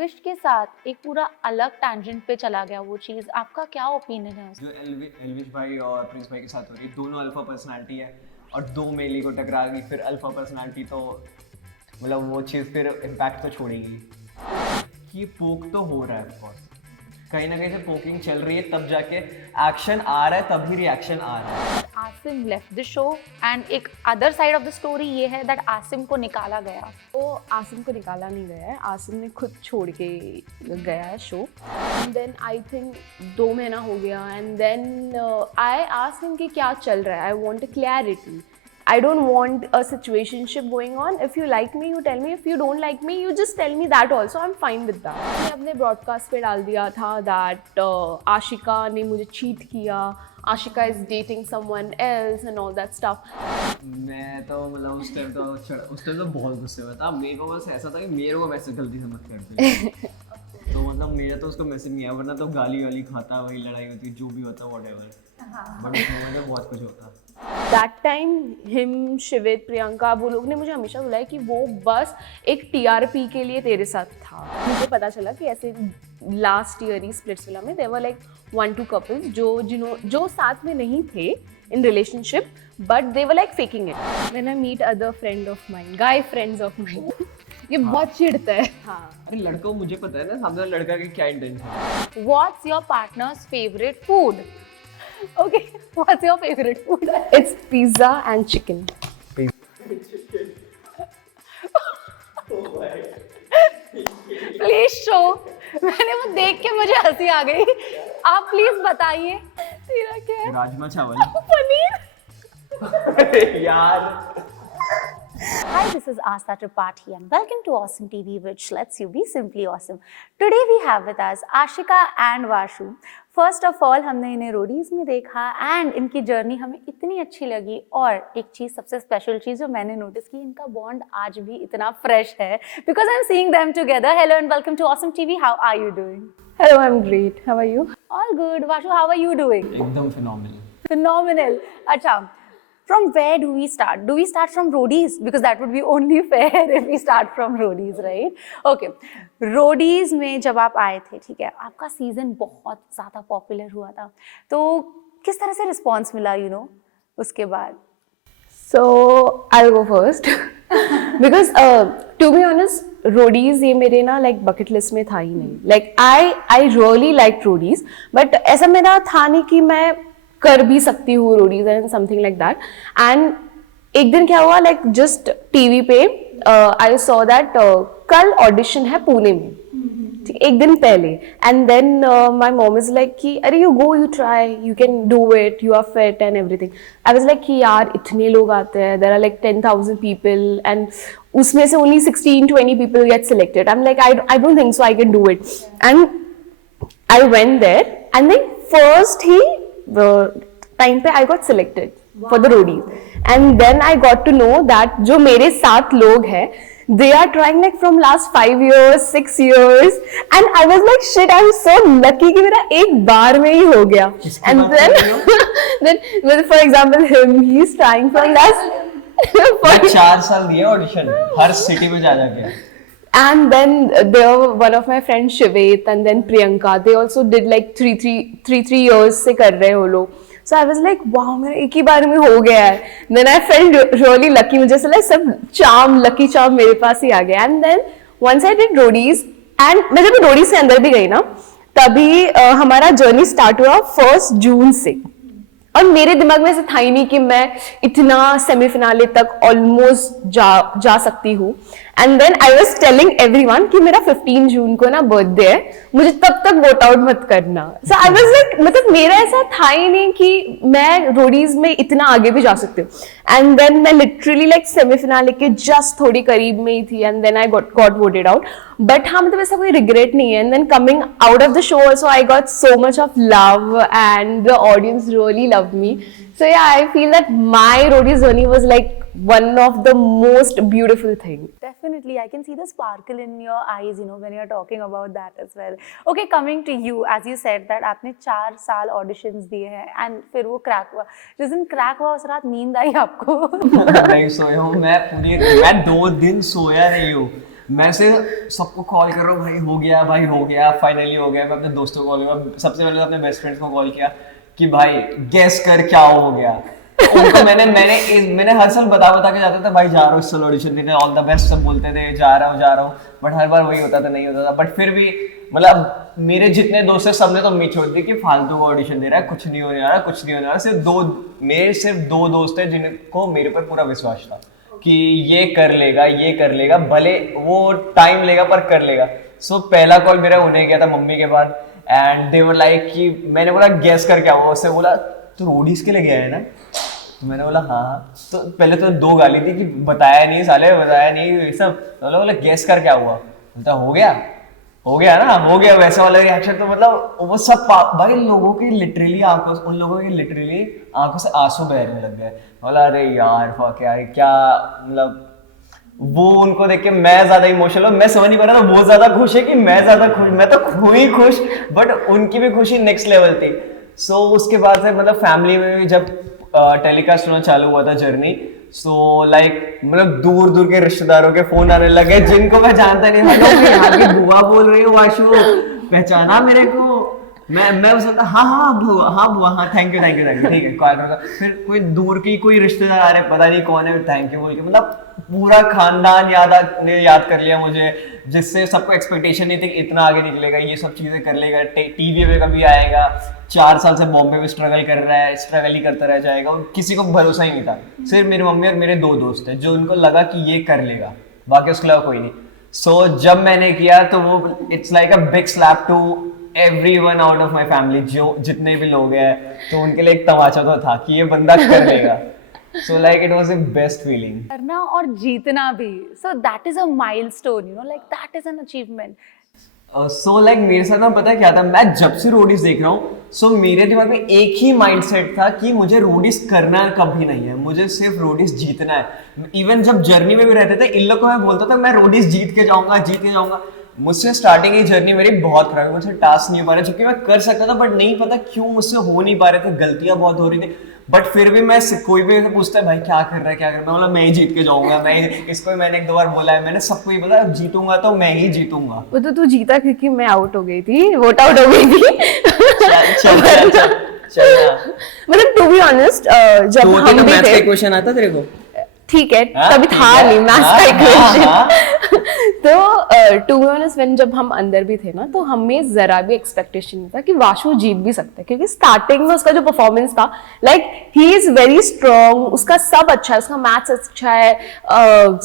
एल्विश के साथ एक पूरा अलग टैंजेंट पे चला गया वो चीज़, आपका क्या ओपिनियन है जो एल्विश भाई और प्रिंस भाई के साथ हो रही है, दोनों अल्फा पर्सनालिटी है और दो मेली को टकरा गई, फिर अल्फा पर्सनालिटी तो मतलब वो चीज़ फिर इम्पैक्ट तो छोड़ेगी। कि पोक तो हो रहा है ऑफकोर्स, कहीं ना कहीं से पोकिंग चल रही है, तब जाके एक्शन आ रहा है, तभी रिएक्शन आ रहा है। Asim left the show and एक other side of the story ये है दैट आसिम को निकाला गया। वो आसिम को निकाला नहीं गया है, आसिम ने खुद छोड़ के गया है show. And then I think 2 महीना हो गया and then I asked him कि क्या चल रहा है, I want a clarity. I don't want a situationship going on. If you like me, you tell me. If you don't like me, you just tell me that also. I'm fine with that. मैंने अपने broadcast पे डाल दिया था that Ashika ने मुझे cheat किया, Ashika is dating someone else and all that stuff. मैं तो मतलब उस टाइम तो बहुत गुस्से में था। मेरे को बस ऐसा था कि मेरे को मैसेज गलती से मत कर दे। तो मतलब मेरा तो उसको मैसेज नहीं आया, वरना तो गाली वाली खाता, वही लड़ाई होती, जो भी होता व्हाटएवर। बट उसमें मतलब बहुत कुछ होता। That time him, शिवित, प्रियंका, वो लोग ने मुझे हमेशा बुलाया कि वो बस एक TRP के लिए तेरे साथ था। मुझे पता चला कि ऐसे लास्ट ईयर ही स्प्लिट्सविला में देवर लाइक 1-2 कपल्स जो साथ में नहीं थे in relationship, but they were like faking it. When I meet other friend of mine, guy friends of mine, ये बहुत चिढ़ता है। हाँ, अरे लड़कों मुझे पता है ना सामने वाले लड़का के क्या इंटेंशन है। What's your partner's favorite food? okay. What's your favorite food? It's pizza and chicken. Please show. मैंने वो देख के मुझे हंसी आ गई, आप प्लीज बताइए तेरा क्या है? राजमा चावल। पनीर। यार Hi, this is Asta Tripathi and welcome to Awesome TV, which lets you be simply awesome. Today we have with us Ashika and Vashu. First of all, हमने इन्हें रोडीज में देखा एंड इनकी जर्नी हमें इतनी अच्छी लगी, और एक चीज़, सबसे स्पेशल चीज़ जो मैंने नोटिस की, इनका बॉन्ड आज भी इतना फ्रेश है because I am seeing them together. Hello and welcome to awesome TV. How are you doing? Hello, I'm great. How are you? All good. Vashu, how are you doing? एकदम phenomenal. Phenomenal. अच्छा, from where do we start? Do we start from roadies? Because that would be only fair if we start from roadies, right? Okay. roadies में जब आप आए थे, ठीक है, आपका सीजन बहुत ज़्यादा पॉपुलर हुआ था, तो किस तरह से रिस्पॉन्स मिला उसके बाद? So I'll go first because to be honest, roadies ये मेरे ना like bucket list में था ही नहीं. Like I really like roadies, but ऐसा मेरा था नहीं कि मैं कर भी सकती हूँ roadies and something like that. And एक दिन क्या हुआ, like just TV पे I saw that कल audition है पुणे में, ठीक, एक दिन पहले. And then my mom is like कि अरे you go, you try, you can do it, you are fit and everything. I was like कि यार इतने लोग आते हैं, there are like 10,000 people and उसमें से only 16-20 people get selected. I am like I don't think so I can do it. And I went there and then first ही time पे I got selected for the Roadies. And then I got to know that जो मेरे साथ लोग हैं, they are trying like from last 5 years, 6 years, and I was like shit, I'm so lucky कि मेरा एक बार में ही हो गया. And then for example him, he's trying from last 4 साल दिए ऑडिशन हर सिटी में जा जाके. And then there were one of my friends Shivit and then Priyanka, they also did like 3 years से कर रहे हो लोग. So I was like, wow, मेरा एक ही बार में हो गया है. Then I felt really lucky. मुझे ऐसा लगा सब lucky charm मेरे पास ही आ गया. And then once I did roadies, and मैं जब roadies से अंदर भी गई ना, तभी हमारा जर्नी स्टार्ट हुआ 1 जून से. और मेरे दिमाग में ऐसा था ही नहीं कि मैं इतना सेमीफिनाले तक ऑलमोस्ट जा सकती हूँ. And then I was telling everyone कि मेरा 15 जून को ना बर्थडे है, मुझे तब तक वोट आउट मत करना. सो आई वाज लाइक, मतलब मेरा ऐसा था ही नहीं कि मैं रोडीज में इतना आगे भी जा सकती हूँ. एंड देन मैं लिटरली लाइक सेमीफिनाले के जस्ट थोड़ी करीब में ही थी and then I got voted out. But हाँ, मतलब ऐसा कोई रिग्रेट नहीं है. And then coming out of the show also I got so much of love and the audience really love me. So yeah, I feel that my roadies journey was like one of the most beautiful thing. Definitely, I can see the sparkle in your eyes, when you're talking about that as well. Okay, coming to you, as you said that आपने 4 साल auditions दिए हैं and फिर वो crack हुआ. जिस दिन crack हुआ उस रात नींद आई आपको? नहीं सोया हूँ मैं 2 दिन सोया नहीं हूँ. मैं से सबको कॉल कर रहा हूँ, भाई हो गया फाइनली हो गया। मैं अपने दोस्तों को कॉल किया, सबसे पहले अपने बेस्ट फ्रेंड्स को कॉल किया कि भाई गेस कर क्या हो गया। उनको मैंने हर साल बता के जाता था भाई जा रहा हूँ इस साल ऑडिशन देने, ऑल द बेस्ट सब बोलते थे, जा रहा हूँ, बट हर बार वही होता था, नहीं होता था। बट फिर भी मतलब मेरे जितने दोस्त है सबने तो उम्मीद छोड़ दी कि फालतू का ऑडिशन दे रहा है, कुछ नहीं होने वाला। सिर्फ दो दोस्त है जिनको मेरे पर पूरा विश्वास था कि ये कर लेगा, भले वो टाइम लेगा पर कर लेगा। सो पहला कॉल मेरा उन्हें गया था मम्मी के बाद, एंड दे वर लाइक कि मैंने बोला गेस कर क्या हुआ। उससे बोला तू रोडीज के लिए गया है ना? तो मैंने बोला हाँ। तो पहले तो 2 गाली थी कि बताया नहीं ये सब। तो बोला गेस कर क्या हुआ? बोलता हो गया ना, हो गया वैसा वाला रिएक्शन। तो मतलब वो सब भाई उन लोगों के लिटरली आंखों से आंसू बहने लग गए। बोला अरे यार फक यार क्या, मतलब वो उनको देख के मैं ज्यादा इमोशनल हूँ। मैं समझ नहीं पा रहा था वो ज्यादा खुश है कि मैं ज्यादा खुश। मैं तो खुश, बट उनकी भी खुशी नेक्स्ट लेवल थी। सो उसके बाद से मतलब फैमिली में भी जब टेलीकास्ट होना चालू हुआ था जर्नी, सो लाइक मतलब दूर के रिश्तेदारों के फोन आने लगे जिनको मैं जानता नहीं। हेलो यहाँ की बुआ बोल रही हूँ वाशु, पहचाना मेरे को? मैं उस वक्त हाँ बुआ थैंक यू ठीक है कॉल करूँगा। फिर कोई दूर की कोई रिश्तेदार आ रहे, पता नहीं कौन है, थैंक यू बोल के मतलब पूरा खानदान याद कर लिया मुझे, जिससे सबको एक्सपेक्टेशन नहीं थी कि इतना आगे निकलेगा, ये सब चीजें कर लेगा, टीवी पे कभी आएगा। 4 साल से बॉम्बे में स्ट्रगल ही करता रह जाएगा, और किसी को भरोसा ही नहीं था। सिर्फ मेरी मम्मी और मेरे 2 दोस्त थे जो उनको लगा कि ये कर लेगा, बाकी उसके अलावा कोई नहीं। सो जब मैंने किया तो वो it's like a big slap to everyone out of my family, जो जितने भी लोग हैं, तो उनके लिए एक तमाचा तो था कि ये बंदा कर लेगा। So like it was the best feeling. करना और जीतना भी, so that is a milestone, you know, like that is an achievement. So like मेरे साथ ना पता है क्या था, मैं जब से रोडीज देख रहा हूँ, so मेरे दिमाग में एक ही माइंडसेट था कि मुझे रोडीज करना कभी नहीं है, मुझे सिर्फ रोडीज जीतना है। इवन जब जर्नी में भी रहते थे, इन लोगों को मैं बोलता था मैं रोडीज जीत के जाऊंगा। मुझसे स्टार्टिंग की जर्नी मेरी बहुत खराब है, मुझसे टास्क नहीं हो पा रहे, जबकि मैं कर सकता था, बट नहीं पता क्यों मुझसे हो नहीं पा रहे थे, गलतियां बहुत हो रही थी। बट फिर भी मैं कोई भी पूछता है भाई क्या कर रहा है, मैं बोला मैं ही जीत के जाऊंगा। इसको मैंने 1-2 बार बोला है, मैंने सबको ही बोला जीतूंगा तो मैं ही जीतूंगा। वो तो तू जीता क्योंकि मैं आउट हो गई थी, वोट आउट हो गई थी। चल मतलब टू बी ऑनेस्ट जब हम भी थे, क्वेश्चन आता तेरे को? ठीक है तभी था नहीं मैथ्स का इक्वेशन। तो टू बी ऑनेस्ट व्हेन जब हम अंदर भी थे ना, तो हमें जरा भी एक्सपेक्टेशन नहीं था कि वाशु जीत भी सकता है, क्योंकि स्टार्टिंग में उसका जो परफॉर्मेंस था, like he is very strong, उसका सब अच्छा है, उसका मैथ्स अच्छा है,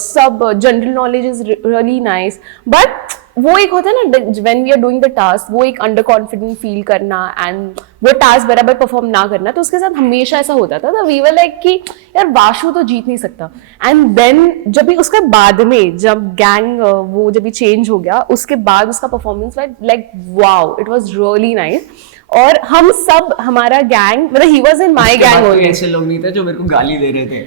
सब general knowledge is really nice. But वो एक होता है ना when we are doing the task, वो एक अंडर कॉन्फिडेंट फील करना एंड वो टास्क बराबर परफॉर्म ना करना, तो उसके साथ हमेशा ऐसा होता था। वी वर लाइक कि यार वाशु तो जीत नहीं सकता। एंड देन जब भी उसके बाद में जब गैंग वो जब भी चेंज हो गया, उसके बाद उसका performance like wow, it was really nice. और हम सब हमारा गैंग, मतलब he was in my gang only, ऐसे लोग नहीं थे जो मेरे को गाली दे रहे थे।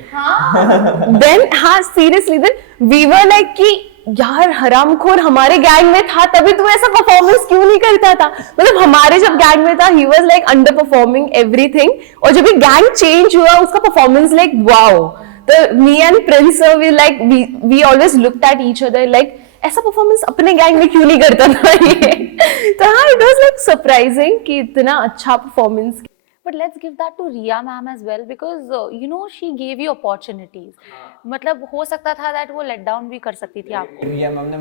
देन हाँ seriously then we were like कि यार हरामखोर हमारे गैंग में था, तभी तू ऐसा परफॉर्मेंस क्यों नहीं करता था। मतलब हमारे जब गैंग में था, ही was like under performing everything, और जब भी गैंग चेंज हुआ उसका परफॉर्मेंस लाइक वाओ। तो me and Prince we like we always looked at each other like ऐसा परफॉर्मेंस अपने गैंग में क्यों नहीं करता था ये। तो हाँ इट वाज लाइक सरप्राइजिंग कि इतना अच्छा performance. But let's give that to Riya ma'am as well, because you know she gave you opportunities. मतलब हो सकता था that वो let down भी कर सकती थी आपको। रिया मैम ने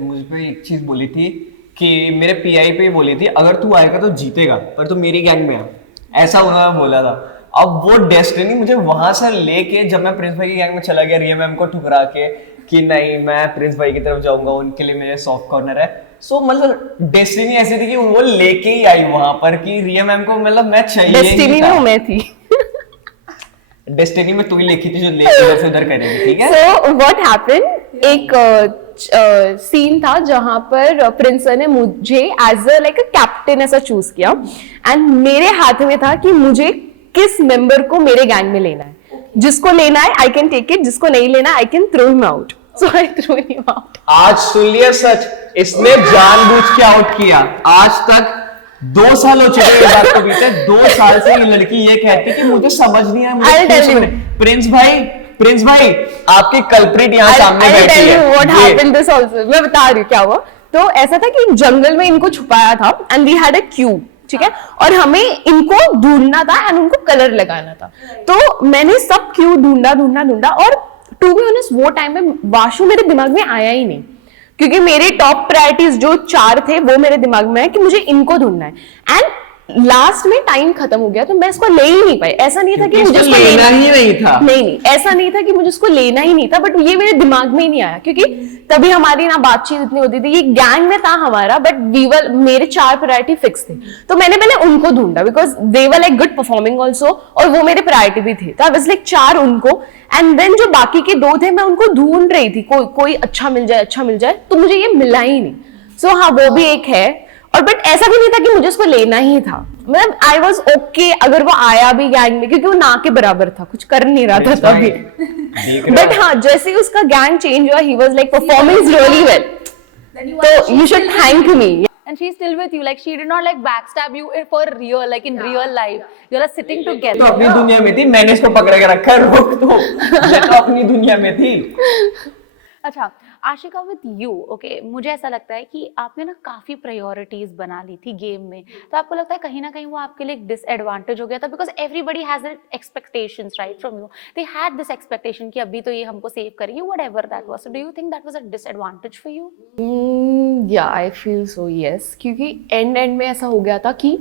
मुझ पे एक चीज बोली थी कि मेरे पीआई पे बोली थी, अगर तू आएगा तो जीतेगा पर तू मेरी गैंग में आ, ऐसा उन्होंने बोला था। अब वो डेस्टिनी मुझे वहां से लेके जब मैं प्रिंस भाई की गैंग में चला गया, रिया मैम को ठुकरा के कि नहीं मैं प्रिंस भाई की तरफ जाऊंगा, उनके लिए मेरे सॉफ्ट कॉर्नर है। सो मतलब डेस्टिनी ऐसी थी कि वो लेके ही आई वहां पर कि रिया मैम को मतलब मैं चाहिए। डेस्टिनी में मैं थी। डेस्टिनी में तू ही लिखी थी जो लेके इधर से उधर करेंगे, ठीक है। सो व्हाट हैपेंड, एक सीन था जहां पर प्रिंस ने मुझे as a like a captain ऐसा चूज किया, एंड मेरे हाथ में था कि मुझे किस मेंबर को मेरे गैंग में लेना है। जिसको लेना है आई कैन टेक इट, जिसको नहीं लेना I can throw him out. So I throw him out. आज सुन लिया सच, इसने जानबूझ के आउट किया। आज तक 2 साल हो चुके हैं बात को बीते, 2 साल से ये लड़की ये कहती कि मुझे समझ नहीं आया, मुझे प्रिंस भाई प्रिंस भाई आपकी कल्प्रिट यहाँ सामने I'll बैठी tell you है। what happened this also. मैं बता रही हूँ क्या हुआ। तो ऐसा था कि जंगल में इनको छुपाया था and we had a cube, ठीक है, और हमें इनको ढूंढना था एंड उनको कलर लगाना था। तो मैंने सब क्यूब ढूंढा और टू बी ऑनेस्ट वो टाइम में वाशु मेरे दिमाग में आया ही नहीं, क्योंकि मेरे टॉप प्रायोरिटीज जो 4 थे वो मेरे दिमाग में है कि मुझे इनको ढूंढना है। एंड लास्ट में टाइम खत्म हो गया तो मैं इसको ले ही नहीं पाई। ऐसा नहीं था कि मुझे इसको लेना ही नहीं था। नहीं, ऐसा नहीं था कि मुझे इसको लेना ही नहीं था, बट ये मेरे दिमाग में ही नहीं आया, क्योंकि तभी हमारी ना बातचीत इतनी होती थी। ये गैंग में था हमारा, बट मेरे 4 प्रायोरिटी फिक्स थे, तो मैंने पहले उनको ढूंढा because they were like good performing also, और वो मेरे प्रायोरिटी भी थे। तो आई वाज लाइक 4 उनको, एंड देन जो बाकी के 2 थे मैं उनको ढूंढ रही थी, कोई अच्छा मिल जाए, तो मुझे ये मिला ही नहीं। सो हाँ, वो भी एक है। और बट ऐसा भी नहीं था कि मुझे उसको लेना ही था, मतलब आई वॉज ओके अगर वो आया भी गैंग में, क्योंकि वो ना के बराबर था, कुछ कर नहीं रहा था तभी। बट हाँ, जैसे ही उसका गैंग चेंज हुआ, he was like performing really well, तो you should thank me. And she's still with you, like she did not like backstab you for real, like in real life. You are sitting तो together. अपनी दुनिया में थी, मैंने इसको पकड़ के रखा है, रोक दो। मैं तो अपनी दुनिया में थी। अच्छा, आशिका विद यू, ओके, मुझे ऐसा लगता है कि आपने ना काफ़ी प्रायोरिटीज़ बना ली थी गेम में, तो आपको लगता है कहीं ना कहीं वो आपके लिए एक डिसएडवांटेज हो गया था, because everybody has that expectations right from you, they had this expectation कि अभी तो ये हमको सेव करेगी, whatever that was. So do you think that was a disadvantage for you? या आई फील सो यस, क्योंकि एंड में ऐसा हो गया था कि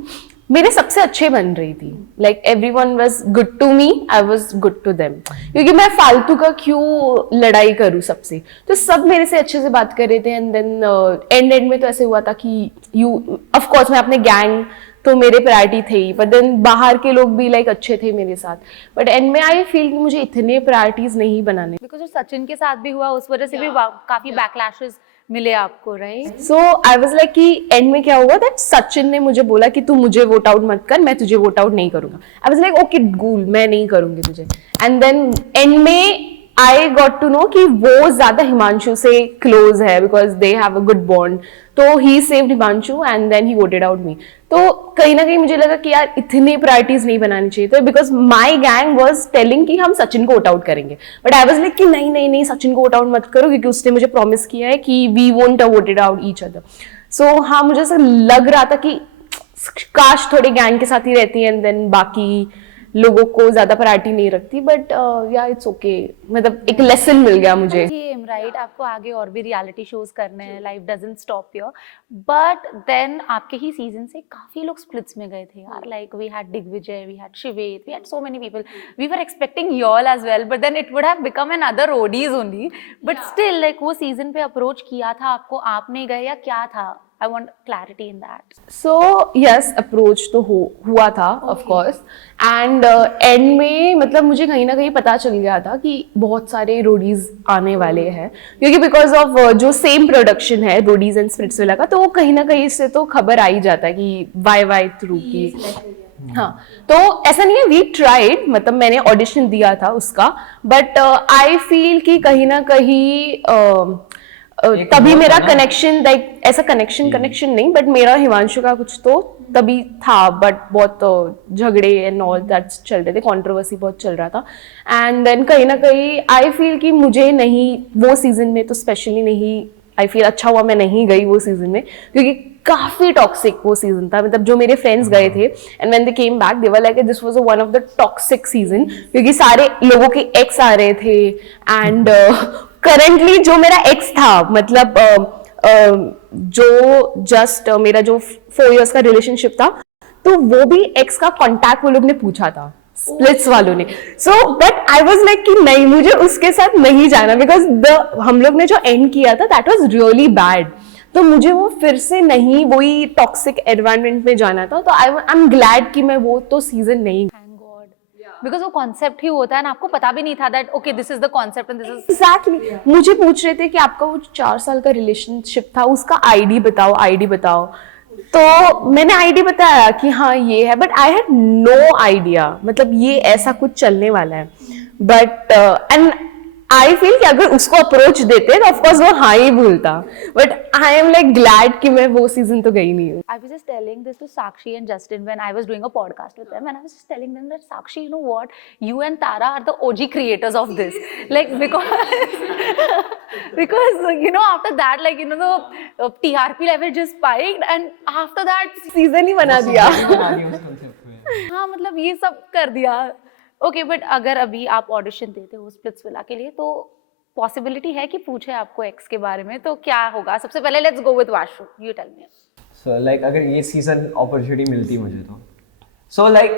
मेरे सबसे अच्छे बन रही थी, like everyone was good to me, I was good to them, क्योंकि मैं फालतू का क्यों लड़ाई करूं सबसे, तो सब मेरे से अच्छे से बात कर रहे थे। एंड देन एंड में तो ऐसे हुआ था कि ऑफ कोर्स मैं अपने गैंग तो मेरे प्रायोरिटी थे ही, बट देन बाहर के लोग भी लाइक अच्छे थे मेरे साथ, बट एंड में आई फील कि मुझे इतने प्रायोरिटीज नहीं बनाने। बिकॉज जो सचिन के साथ भी हुआ उस वजह से भी काफ़ी बैकलैशेस मिले आपको, right? So I was like कि एंड में क्या हुआ दैट सचिन ने मुझे बोला कि तू मुझे वोट आउट मत कर, मैं तुझे वोट आउट नहीं करूंगा। आई वाज लाइक ओके कूल, मैं नहीं करूंगी तुझे। एंड देन एंड में आई गॉट टू नो कि वो ज्यादा हिमांशु से क्लोज है because they have a good bond, तो he saved Himanshu and then he voted out me. तो कहीं ना कहीं मुझे लगा कि यार इतनी प्रायोरिटीज नहीं बनानी चाहिए, तो because my gang was telling कि हम सचिन को वोट आउट करेंगे, बट आई वाज लाइक कि नहीं नहीं नहीं, सचिन को वोट आउट मत करो, क्योंकि उसने मुझे प्रॉमिस किया है कि we won't voted out each other. So हाँ, मुझे ऐसा लग रहा था कि काश थोड़ी गैंग के साथ ही रहती है एंड देन बाकी लोगों को ज्यादा प्रायोरिटी नहीं रखती, बट या इट्स ओके, मतलब एक लेसन मिल गया मुझे। गेम राइट, आपको आगे और भी रियलिटी शोज करने हैं, life doesn't stop here, but then आपके ही सीजन से काफी लोग स्प्लिट्स में गए थे यार, like we had Digvijay, we had Shivet, we had so many people, we were expecting y'all as well, but then it would have become an other Roadies only, but still like वो season पे approach किया था आपको, आप नहीं गए या क्या था? I want clarity in that. So yes, approach तो हुआ था of course, and end में मतलब मुझे कहीं ना कहीं पता चल गया था कि बहुत सारे रोडीज आने वाले हैं, क्योंकि बिकॉज ऑफ जो सेम प्रोडक्शन है रोडीज एंड स्प्लिट्सविला का, तो वो कहीं ना कहीं इससे तो खबर आ ही जाता है कि वाई थ्रू की। हाँ, तो ऐसा नहीं है, वी ट्राइड, मतलब मैंने ऑडिशन दिया था उसका, बट आई फील कि कहीं ना कहीं तभी मेरा कनेक्शन, लाइक ऐसा कनेक्शन नहीं, बट मेरा हिमांशु का कुछ तो तभी था, बट बहुत झगड़े एंड ऑल दैट चल रहे थे, कंट्रोवर्सी बहुत चल रहा था। एंड देन कहीं ना कहीं आई फील कि मुझे नहीं, वो सीजन में तो स्पेशली नहीं, आई फील अच्छा हुआ मैं नहीं गई वो सीजन में, क्योंकि काफी टॉक्सिक वो सीजन था। मतलब जो मेरे फ्रेंड्स गए थे and when they came back they were like this was one of the toxic season, क्योंकि सारे लोगों के एक्स आ रहे थे एंड करंटली जो मेरा एक्स था, मतलब जो जस्ट मेरा जो 4 इयर्स का रिलेशनशिप था, तो वो भी एक्स का कांटेक्ट वो लोग ने पूछा था, स्प्लिट्स वालों ने। So but I was like कि नहीं, मुझे उसके साथ नहीं जाना, बिकॉज हम लोग ने जो एंड किया था दैट वाज रियली बैड, तो मुझे वो फिर से नहीं वही टॉक्सिक एनवायरनमेंट में जाना था। तो आई एम ग्लैड कि मैं वो तो सीजन नहीं, बिकॉज वो कॉन्सेप्ट ही होता है ना, आपको पता भी नहीं था that okay this is the concept and this is exactly. मुझे पूछ रहे थे कि आपका वो 4 साल का रिलेशनशिप था, उसका आईडी बताओ, तो मैंने आईडी बताया कि हाँ ये है, but I had no idea, मतलब ये ऐसा कुछ चलने वाला है। बट एंड आई फील कि अगर उसको अप्रोच देते तो ऑफकोर्स वो हाँ ही बोलता, but I am like glad कि मैं वो सीजन तो गई नहीं हूँ. I was just telling this to Sakshi and Justin when I was doing a podcast with them, and I was just telling them that Sakshi, you know what? You and Tara are the OG creators of this. Like because you know after that, like you know the TRP level just spiked, and after that season ही बना दिया. बना दिया उस concept में. हाँ मतलब ये सब कर दिया. ओके बट अगर अभी आप ऑडिशन देते हो स्प्लिट्सविला के लिए तो पॉसिबिलिटी है कि पूछे आपको एक्स के बारे में, तो क्या होगा? सबसे पहले let's go with Vashu, you tell me. So like अगर ये सीजन अपॉर्चुनिटी मिलती मुझे तो so like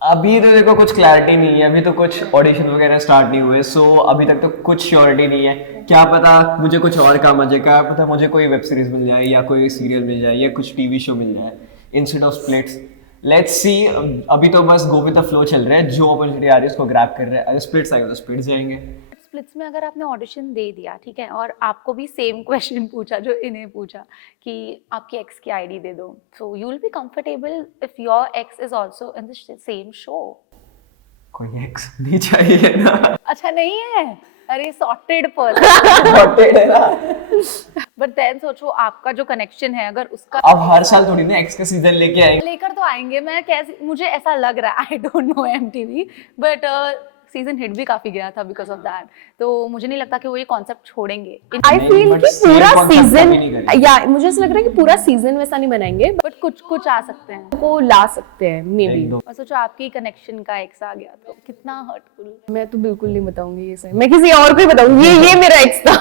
अभी तो देखो कुछ क्लैरिटी नहीं है, अभी तो कुछ ऑडिशन वगैरह स्टार्ट नहीं हुए, so अभी तक तो कुछ श्योरिटी नहीं है. क्या पता मुझे कुछ और काम आ जाए, क्या पता मुझे कोई वेब सीरीज मिल जाए या कोई सीरियल मिल जाए या कुछ टीवी शो मिल जाए instead of splits. Let's see. अभी तो बस गो विद द फ्लो चल रहा है, जो अपॉर्चुनिटी आ रही है उसको ग्रैब कर रहे हैं. अगर स्प्लिट्स आएगा तो स्प्लिट्स जाएंगे. स्प्लिट्स में अगर आपने ऑडिशन दे दिया, ठीक है, और आपको भी सेम क्वेश्चन पूछा जो इन्हें पूछा कि आपकी एक्स की आईडी दे दो, so you will be comfortable if your x is also in the same show? कोई एक्स नहीं चाहिए ना. अच्छा नहीं है, अरे सॉर्टेड पर्सन. Sorted है ना. बट देन सोचो आपका जो कनेक्शन है अगर उसका अब हर साल थोड़ी ना एक्स का सीजन लेके आएंगे. लेकर तो आएंगे. मैं कैसे, मुझे ऐसा लग रहा है, I don't know MTV, but season hit भी काफी गया था बिकॉज ऑफ दैट, तो मुझे नहीं लगता कि वो ये कॉन्सेप्ट छोड़ेंगे. आई नहीं, फील but कि same पूरा concept कभी नहीं सीजन, करेंगे. या मुझे ऐसा लग रहा है कि पूरा सीजन वैसा नहीं बनाएंगे, बट कुछ कुछ आ सकते हैं. को ला सकते हैं मे बी. एक दो. और सोचो आपकी कनेक्शन का एक्स आ गया तो कितना हर्टफुल. मैं तो बिल्कुल नहीं बताऊंगी ये सही, मैं किसी और को ही बताऊंगी. ये मेरा एक्स था.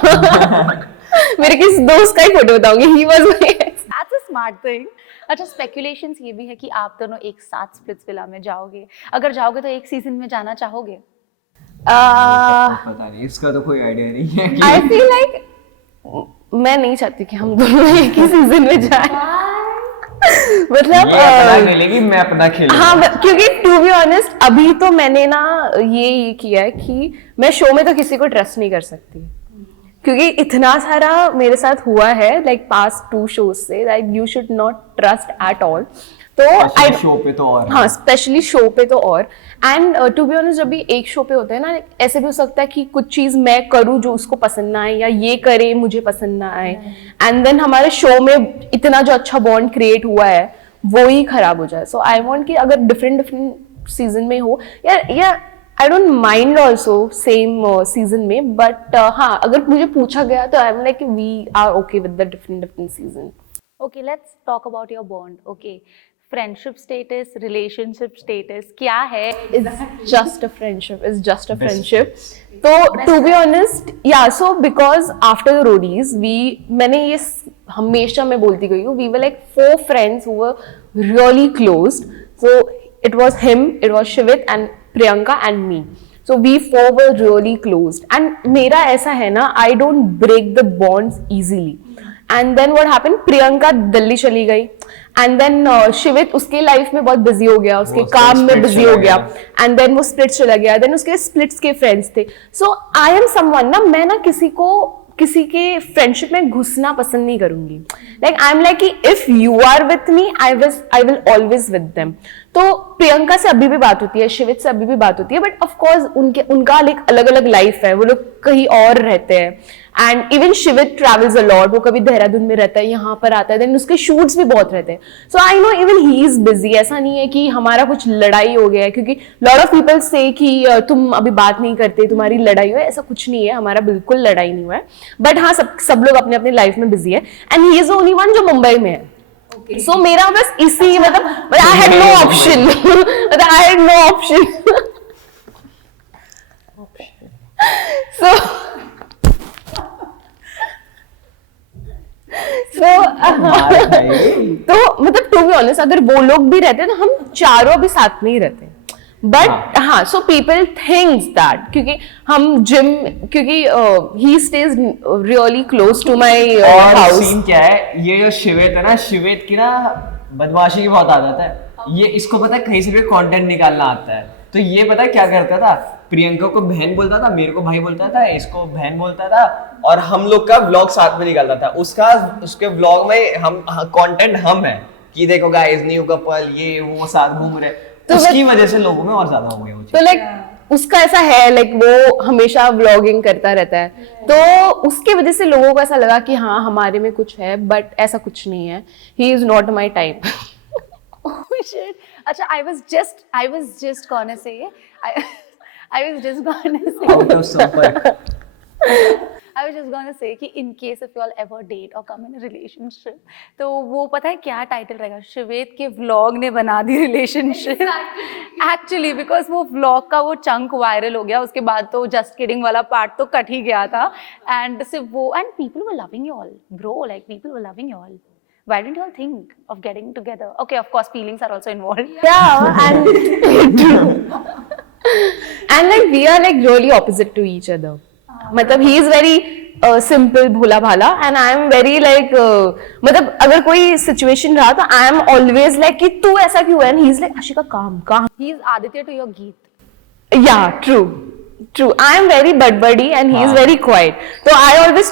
मेरे किसी दोस्त का ही फोटो बताऊंगी, he was my ex. That's a smart thing. अच्छा स्पेकुलेशंस ये भी है कि आप दोनों एक साथ स्प्लिट्सविला में जाओगे. अगर जाओगे तो एक सीजन में जाना चाहोगे? पता नहीं, इसका तो कोई आइडिया नहीं है कि आई फील लाइक मैं नहीं चाहती कि हम दोनों एक ही सीजन में जाएं. मतलब ये अपना खेलेगी, मैं अपना खेलूंगा. हाँ, क्योंकि टू बी ऑनेस्ट अभी तो मैंने ना ये किया है कि मैं शो में तो किसी को ट्रस्ट नहीं कर सकती, क्योंकि इतना सारा मेरे साथ हुआ है लाइक पास्ट 2 शोज से, like you should not trust at all. तो आई शो पे तो और हाँ स्पेशली शो पे तो और. एंड टू बी ऑनेस्ट जब भी एक शो पे होता है ना, ऐसे भी हो सकता है कि कुछ चीज मैं करूँ जो उसको पसंद ना आए, या ये करे मुझे पसंद ना आए, एंड देन हमारे शो में इतना जो अच्छा बॉन्ड क्रिएट हुआ है वो ही खराब हो जाए. सो आई वांट कि अगर डिफरेंट सीजन में हो, या I don't mind also same season में, बट हाँ अगर मुझे पूछा गया तो I am like we are okay with the different season. Okay let's talk about your bond. Okay friendship status, relationship status क्या है? It's just a friendship. It's just a friendship. So to be honest, yeah. So because after the roadies, मैंने ये हमेशा मैं बोलती गई हूँ, we were like 4 friends who were really close. So it was him, it was Shivit and Priyanka and me. So we 4 were really close. And मेरा ऐसा है ना, I don't break the bonds easily. And then what happened? Priyanka Delhi चली गई, and then शिवित उसके life में बहुत busy हो गया, उसके काम में बिजी हो गया, एंड देन वो स्प्लिट्स चला गया, देन उसके स्प्लिट्स के फ्रेंड्स थे. सो आई एम समवन ना, मैं ना किसी के फ्रेंडशिप में घुसना पसंद नहीं करूंगी. Like I am like if you are with me I will always with them. तो प्रियंका से अभी भी बात होती है, शिवित से अभी भी बात होती है, बट ऑफ कोर्स उनका लाइक अलग अलग लाइफ है, वो लोग कहीं और रहते हैं. And even Shivit travels a lot, वो कभी देहरादून में रहता है, यहाँ पर आता है, देन उसके शूट्स भी बहुत रहते हैं. So I know even he is busy. ऐसा नहीं है कि हमारा कुछ लड़ाई हो गया है, क्योंकि लॉट ऑफ पीपल से कि तुम अभी बात नहीं करते, तुम्हारी लड़ाई हुई है. ऐसा कुछ नहीं है, हमारा बिल्कुल लड़ाई नहीं हुआ है. बट हाँ सब लोग अपने अपने लाइफ में बिजी है, and he is the only one जो मुंबई में है. सो मेरा बस इसी मतलब I had no option. I had no option. तो मतलब टू बी ऑनेस्ट अगर वो लोग भी रहते तो हम चारों अभी साथ में ही रहते. बट हाँ सो पीपल थिंक्स दैट क्योंकि हम जिम, क्योंकि he stays really close to my house. Scene क्या है, ये जो शिवेत है ना, शिवेत की ना बदमाशी की बहुत आदत है. ये इसको पता है कहीं से भी कंटेंट निकालना आता है. तो ये पता है क्या करता था, प्रियंका को बहन बोलता था, मेरे को भाई बोलता था, इसको बहन बोलता था, और हम लोग का व्लॉग साथ में निकालता था. उसके व्लॉग में हम कंटेंट हम है कि देखो गाइस न्यू कपल, ये वो साथ घूम रहे. तो उसकी वजह से लोगों में और ज्यादा हो गया वो चीज. तो लाइक उसका ऐसा है लाइक वो हमेशा व्लॉगिंग करता रहता है, तो उसके वजह से लोगों को ऐसा लगा कि हाँ हमारे में कुछ है, बट ऐसा कुछ नहीं है. He is not my type. Oh shit. Acha, I was just gonna say, I was just gonna say, Out of Sampark. I was just gonna say कि in case if you all ever date or come in a relationship, तो वो पता है क्या title रहेगा, शिवेत के vlog ने बना दी रिलेशनशिप. एक्चुअली बिकॉज वो व्लॉग का वो चंक वायरल हो गया, उसके बाद तो जस्ट किडिंग वाला पार्ट तो कट ही गया था. एंड सिर्फ वो, and people were loving you all bro, like people were loving you all. Why didn't you all think of getting together? Okay, of course, feelings are also involved. Yeah, and and like we are like really opposite to each other. मतलब he is very simple भोला भाला and I am very like मतलब अगर कोई situation रहा तो I am always like कि तू ऐसा क्यों है, and he is like Ashika काम. He is Aditya to your Geet. Yeah, true. I am very buddy and he is very quiet. So I always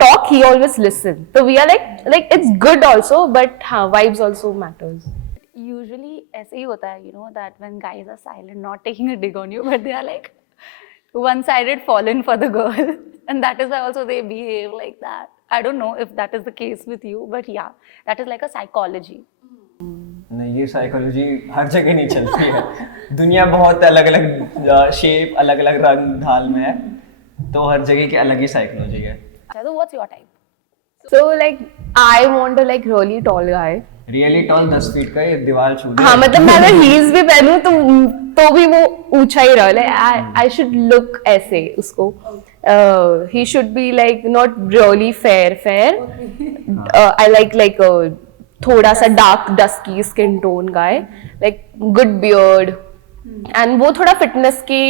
talk, he always listen. So we are like it's good also, but vibes also matters. Usually ऐसे ही होता है, you know, that when guys are silent, not taking a dig on you, but they are like one-sided fallen for the girl, and that is why also they behave like that. I don't know if that is the case with you, but yeah, that is like a psychology. नहीं, ये psychology हर जगह नहीं चलती है. दुनिया बहुत अलग अलग शेप, अलग अलग रंग ढाल में है, तो हर जगह की अलग ही साइकोलॉजी है. So what's your type? So like I want a like really tall guy. Really tall 10 feet का, ये दीवार छू दे. हाँ मतलब मैं अगर हील्स भी पहनूं तो भी वो ऊंचा ही रहे. आई शुड लुक ऐसे उसको. He should be like not really fair. I like थोड़ा सा dark dusky skin tone guy, like good beard, and वो थोड़ा फिटनेस के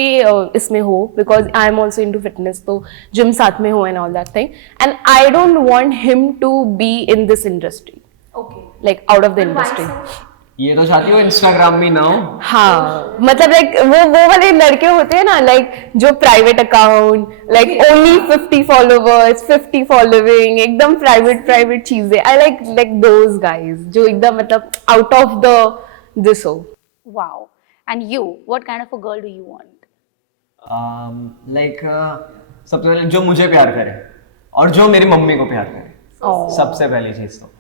इसमें हो, because I am also into fitness, तो जिम साथ में हो and all that thing. And I don't want him to be in this industry, like out of the industry. ये तो चाहती हो इंस्टाग्राम भी ना हो. हाँ मतलब लाइक वो वाले लड़के होते हैं ना, लाइक जो private account, like only 50 followers, 50 following, एकदम प्राइवेट चीजें. आई लाइक दोज गाइज जो एकदम मतलब आउट ऑफ द दिस हो. Wow. And you, what kind of a girl do you want? Like सबसे पहले जो मुझे प्यार करे और जो मेरी मम्मी को प्यार करे. सबसे पहली चीज़ तो.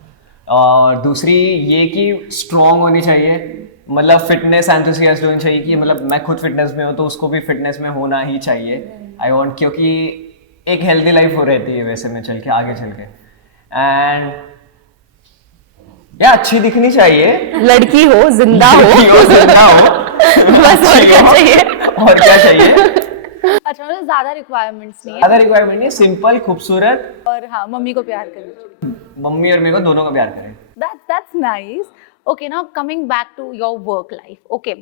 और दूसरी ये कि स्ट्रॉन्ग होनी चाहिए, मतलब फिटनेस एंथुसियास्ट होनी चाहिए, कि मतलब मैं खुद फिटनेस में हूँ तो उसको भी फिटनेस में होना ही चाहिए. आई वांट, क्योंकि एक हेल्दी लाइफ हो रहती है वैसे में चल के आगे चल के. एंड या अच्छी दिखनी चाहिए, लड़की हो, जिंदा हो, बस और क्या चाहिए. और क्या चाहिए. अच्छा, मतलब ज्यादा रिक्वायरमेंट्स नहीं है. ज्यादा रिक्वायरमेंट नहीं, सिंपल, खूबसूरत, और हाँ, मम्मी को प्यार करना. मम्मी और मेरे को दोनों को प्यार करें. That's nice. Okay, now coming back to your work life. Okay,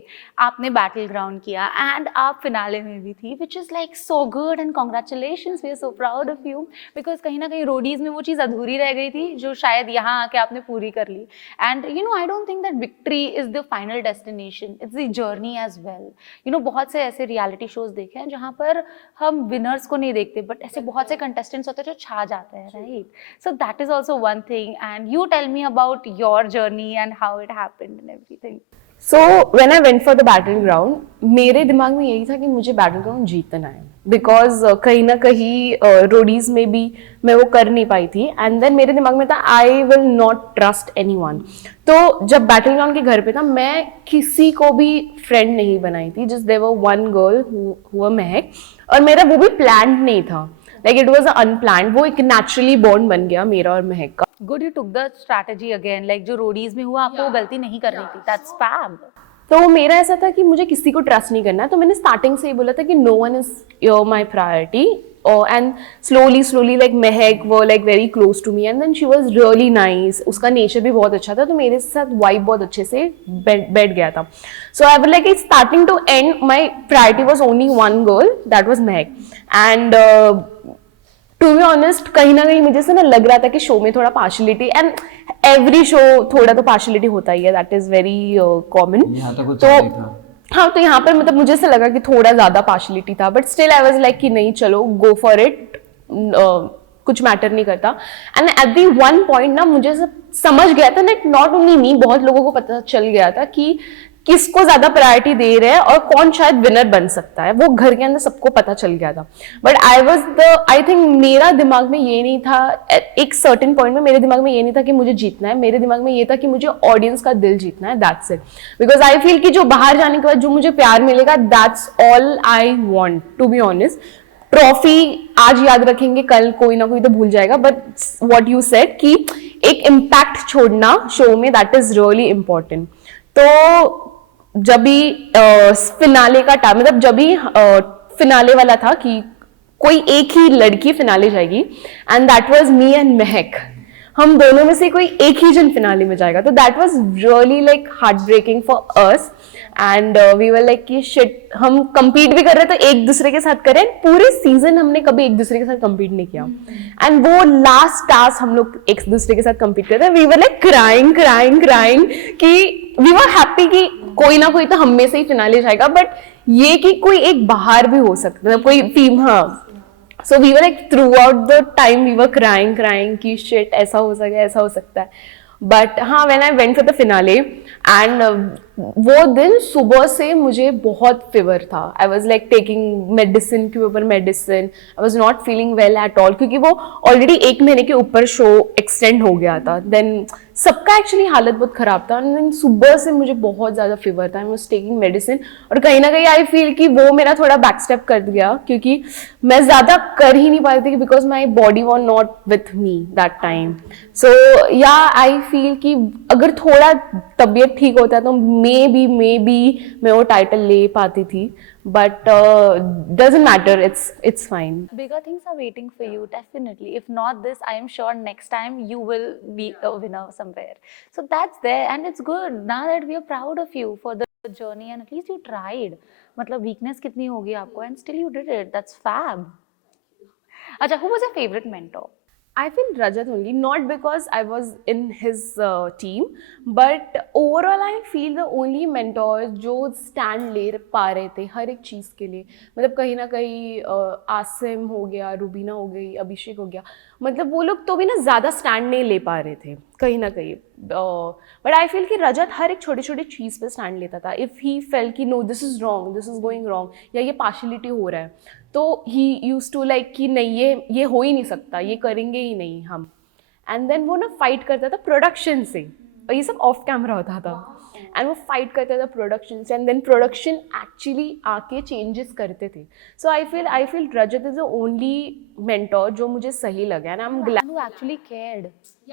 आपने बैटल ग्राउंड किया and आप फिनाले में भी थी, which is like so good and congratulations, we are so proud of you, because कहीं ना कहीं रोडीज में वो चीज़ अधूरी रह गई थी जो शायद यहाँ आके आपने पूरी कर ली. And you know, I don't think that victory is the final destination, it's the journey as well. You know, बहुत से ऐसे रियलिटी शोज देखे हैं जहाँ पर हम विनर्स को नहीं देखते, बट ऐसे बहुत से कंटेस्टेंट्स होते हैं जो छा जाते हैं, right? So that is also one thing, and you tell me about your journey and how it happened and everything. So when I went for the battleground, मेरे दिमाग में यही था कि मुझे battleground जीतना है, because कहीं ना कहीं रोडीज में भी मैं वो कर नहीं पाई थी. एंड देन मेरे दिमाग में था I will not trust anyone. तो जब battleground के घर पे था, मैं किसी को भी फ्रेंड नहीं बनाई थी. just there were one girl who महक, और मेरा वो भी planned नहीं था, like it was unplanned. वो एक naturally bond बन गया मेरा और महक का. Good, you took the strategy again. Like जो रोडीज में हुआ, आपको वो गलती नहीं करनी थी. That's fab. तो मेरा ऐसा था कि मुझे किसी को ट्रस्ट नहीं करना है, तो मैंने स्टार्टिंग से ही बोला था कि no one is my priority. And slowly like महक वो like very close to me, and then she was really nice. उसका नेचर भी बहुत अच्छा था, तो मेरे साथ वाइब बहुत अच्छे से बैठ गया था. So I was like starting to end, my priority was only one girl, that was Mahak. And to be honest कहीं ना कहीं मुझे से ना लग रहा था कि शो में थोड़ा पार्शलिटी, एंड एवरी शो थोड़ा तो पार्शलिटी होता ही है, दैट इज वेरी कॉमन. तो हाँ, तो यहाँ पर मतलब मुझे से लगा कि थोड़ा ज्यादा पार्शलिटी था, but still I was like कि नहीं, चलो गो फॉर इट, कुछ मैटर नहीं करता. And at the one point ना मुझे समझ गया था, नॉट ओनली मी, बहुत लोगों को पता चल गया था कि किसको ज्यादा प्रायोरिटी दे रहे हैं और कौन शायद विनर बन सकता है, वो घर के अंदर सबको पता चल गया था। बट आई थिंक मेरा दिमाग में ये नहीं था, एक सर्टेन पॉइंट में मेरे दिमाग में ये नहीं था कि मुझे जीतना है, मेरे दिमाग में ये था कि मुझे ऑडियंस का दिल जीतना है, that's it. Because I feel कि जो बाहर जाने के बाद जो मुझे प्यार मिलेगा, that's all I want to be honest. Trophy आज याद रखेंगे, कल कोई ना कोई तो भूल जाएगा, बट व्हाट यू सेड कि एक इम्पैक्ट छोड़ना शो में, दैट इज रियली इम्पोर्टेंट। तो जब भी फिनाले का टाइम, मतलब जब भी फिनाले वाला था कि कोई एक ही लड़की फिनाले जाएगी, and that was me and महक, हम दोनों में से कोई एक ही जन फिनाले में जाएगा, तो that was really like heart breaking for us. And we were like कि शिट, हम compete भी कर रहे थे, तो एक दूसरे के साथ करें, पूरे सीजन हमने कभी एक दूसरे के साथ compete नहीं किया, एंड वो लास्ट टास्क हम लोग एक दूसरे के साथ compete करते, वी वर लाइक क्राइंग कि वी वर हैप्पी कि कोई ना कोई तो हम में से ही फिनाले जाएगा, बट ये कि कोई एक बाहर भी हो सकता है, कोई टीम, हाँ। So we were like throughout the time we were crying कि shit ऐसा हो सकता है। But हाँ, when I went for the finale and वो दिन सुबह से मुझे बहुत फीवर था। I was like taking medicine के ऊपर medicine, I was not feeling well at all, क्योंकि वो already 1 महीने के ऊपर शो एक्सटेंड हो गया था। Then सबका एक्चुअली हालत बहुत खराब था, एंड सुबह से मुझे बहुत ज़्यादा फीवर था, आई वाज टेकिंग मेडिसिन, और कहीं ना कहीं आई फील कि वो मेरा थोड़ा बैक स्टेप कर गया, क्योंकि मैं ज़्यादा कर ही नहीं पा रही थी, because my body was not with me that time. So yeah I feel कि अगर थोड़ा तबीयत ठीक होता तो मे बी मैं वो टाइटल ले पाती थी, but doesn't matter, it's fine. Bigger things are waiting for you, definitely. If not this, I am sure next time you will be a winner somewhere. So that's there, and it's good now that we are proud of you for the journey, and at least you tried. मतलब weakness कितनी होगी आपको, and still you did it. That's fab. अच्छा, who was your favorite mentor? I feel Rajat only, not because I was in his team, but overall I feel the only mentors जो stand ले पा रहे थे हर एक चीज़ के लिए, मतलब कहीं ना कहीं आसिम हो गया, रुबीना हो गई, अभिषेक हो गया, मतलब वो लोग तो भी ना ज़्यादा स्टैंड नहीं ले पा रहे थे कहीं ना कहीं, बट आई फील कि रजत हर एक छोटी छोटी चीज़ पे स्टैंड लेता था। इफ़ ही फेल कि no this is wrong, this is going wrong, या ये पार्शलिटी हो रहा है, तो ही यूज टू लाइक कि नहीं ये हो ही नहीं सकता, ये करेंगे ही नहीं हम, एंड देन वो ना फाइट करता था प्रोडक्शन से, और ये सब ऑफ कैमरा होता था, एंड वो फाइट करता था प्रोडक्शन से, एंड देन प्रोडक्शन एक्चुअली आके चेंजेस करते थे। So I feel Rajat is the only mentor जो मुझे सही लगा, and I am glad Who actually cared?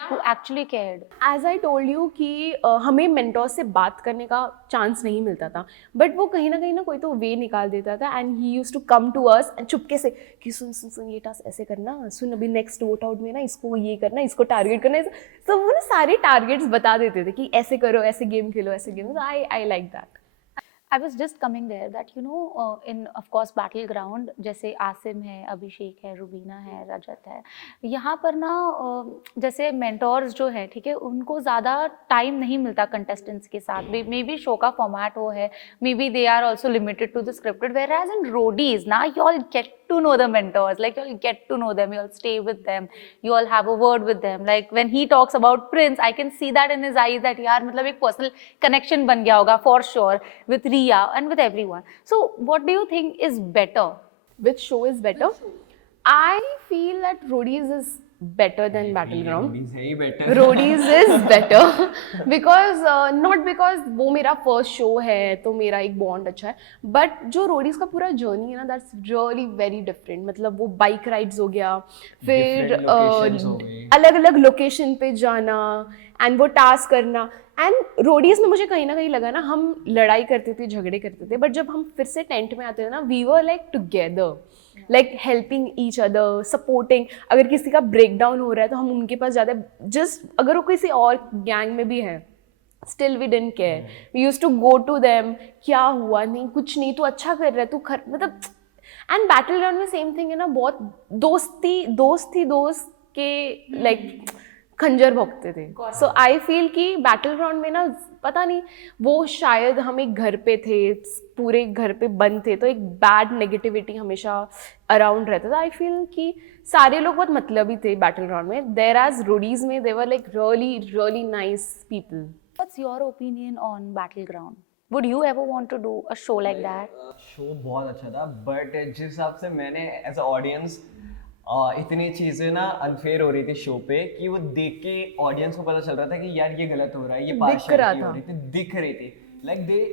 Who actually cared? As I told you कि हमें मेंटोर से बात करने का चांस नहीं मिलता था, बट वो कहीं ना कोई तो वे निकाल देता था, and he use to come to us and चुपके से कि सुन ये टास्क ऐसे करना, सुन अभी नेक्स्ट वोट आउट में ना इसको ये करना, इसको टारगेट करना, तो वो ना सारे टारगेट्स बता देते थे कि ऐसे करो, ऐसे गेम खेलो, ऐसे game. I like that. I was just coming there that in of course battleground जैसे आसिम है, अभिषेक है, रुबीना है, रजत है, यहाँ पर ना जैसे मेंटोर्स जो है, ठीक है, उनको ज़्यादा टाइम नहीं मिलता कंटेस्टेंट्स के साथ, मे बी शो का फॉर्मेट वो है, maybe they are also limited to the scripted, whereas in Roadies ना you all get to know the mentors, like you all get to know them, you all stay with them, you all have a word with them, like when he talks about Prince, I can see that in his eyes that यार मतलब एक personal connection बन गया होगा for sure with Riya and with everyone. So what do you think is better? Which show is better? I feel that Roadies is better than Battleground. Roadies है ही better. Roadies is better because not because वो मेरा first show है तो मेरा एक bond अच्छा है, but जो Roadies का पूरा journey है ना, that's really very different. मतलब वो bike rides हो गया, फिर अलग अलग location पे जाना, and वो task करना, एंड रोडीज में मुझे कहीं ना कहीं लगा ना, हम लड़ाई करते थे, झगड़े करते थे, बट जब हम फिर से टेंट में आते थे ना, we were like together, like helping each other, supporting. अगर किसी का ब्रेक डाउन हो रहा है तो हम उनके पास जाते, जस्ट अगर वो किसी और गैंग में भी है, still we didn't care, we used to go to them, क्या हुआ, नहीं कुछ नहीं, तू अच्छा कर रहा है, तू मतलब। एंड बैटल ग्राउंड में सेम थिंग है ना, बहुत दोस्त के लाइक खंजर भोंकते थे। सो आई फील कि बैटल ग्राउंड में ना, पता नहीं, वो शायद हम एक घर पे थे, पूरे घर पे बंद थे, तो एक बैड नेगेटिविटी हमेशा अराउंड रहता था। आई फील कि सारे लोग बहुत मतलबी थे बैटल ग्राउंड में, देयर एज रोडीज में they were like really nice people. What's your opinion on battleground? Would you ever want to do a show like that? Show बहुत अच्छा था, बट जिस हिसाब से मैंने एज अ ऑडियंस इतनी चीजें ना अनफेयर हो रही थी शो पे कि वो देख के ऑडियंस को पता चल रहा था कि यार ये गलत हो रहा है, ये रहा पार्शियलिटी था। हो रही थी, दिख रही थी। Like there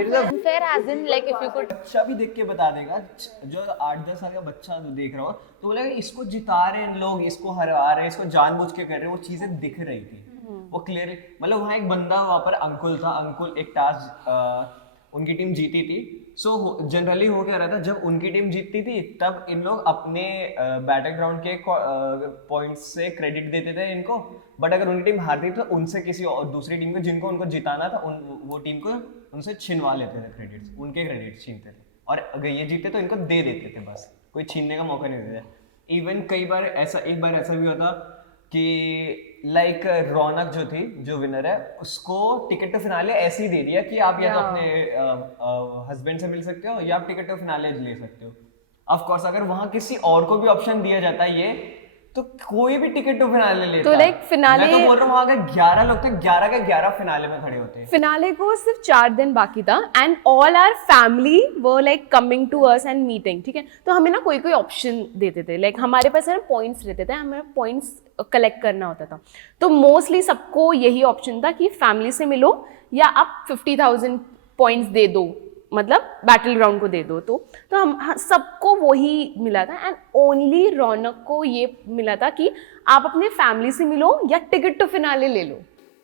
is a Unfair as in like if you could बच्चा भी देख के बता देगा, जो 8-10 साल का बच्चा जो देख रहा हो तो बोलेगा इसको जिता रहे हैं लोग, इसको हरा रहे हैं, इसको जानबूझ के कर रहे हैं, वो चीजें दिख रही थी। वो क्लियर, मतलब वहाँ एक बंदा वहाँ पर अंकुल था, अंकुल एक टास्क उनकी टीम जीती थी। सो जनरली हो क्या रहा था, जब उनकी टीम जीतती थी तब इन लोग अपने बैटल ग्राउंड के पॉइंट्स से क्रेडिट देते थे इनको, बट अगर उनकी टीम हारती तो उनसे किसी और दूसरी टीम को जिनको उनको जिताना था वो टीम को उनसे छिनवा लेते थे क्रेडिट्स, उनके क्रेडिट्स छीनते थे, और अगर ये जीते तो इनको दे देते थे, बस कोई छीनने का मौका नहीं देते थे। इवन कई बार ऐसा, एक बार ऐसा भी होता कि लाइक रौनक जो थी, जो विनर है, उसको टिकट टू फिनाले ऐसे ही दे दिया कि आप या तो अपने हस्बैंड से मिल सकते हो या आप टिकट टू फिनाले ले सकते हो। ऑफ कोर्स अगर वहाँ किसी और को भी ऑप्शन दिया जाता है ये, तो कोई भी टिकट टू फिनाले लेता। तो like finale- मैं तो बोल रहा हूँ वहाँ अगर 11 लोग थे, 11 के 11 फिनाले में खड़े होते। फिनाले को सिर्फ 4 दिन बाकी था एंड ऑल आवर फैमिली वो like coming to us and meeting, ठीक है। तो हमें ना कोई कोई ऑप्शन देते थे, लाइक हमारे पास ना पॉइंट्स रहते थे, हमें पॉइंट्स कलेक्ट करना होता था। तो मोस्टली सबको यही ऑप्शन था कि फैमिली से मिलो या आप 50,000 पॉइंट्स दे दो, मतलब बैटल ग्राउंड को दे दो। तो हम सबको वही मिला था एंड ओनली रौनक को ये मिला था कि आप अपने फैमिली से मिलो या टिकट टू फिनाले ले लो।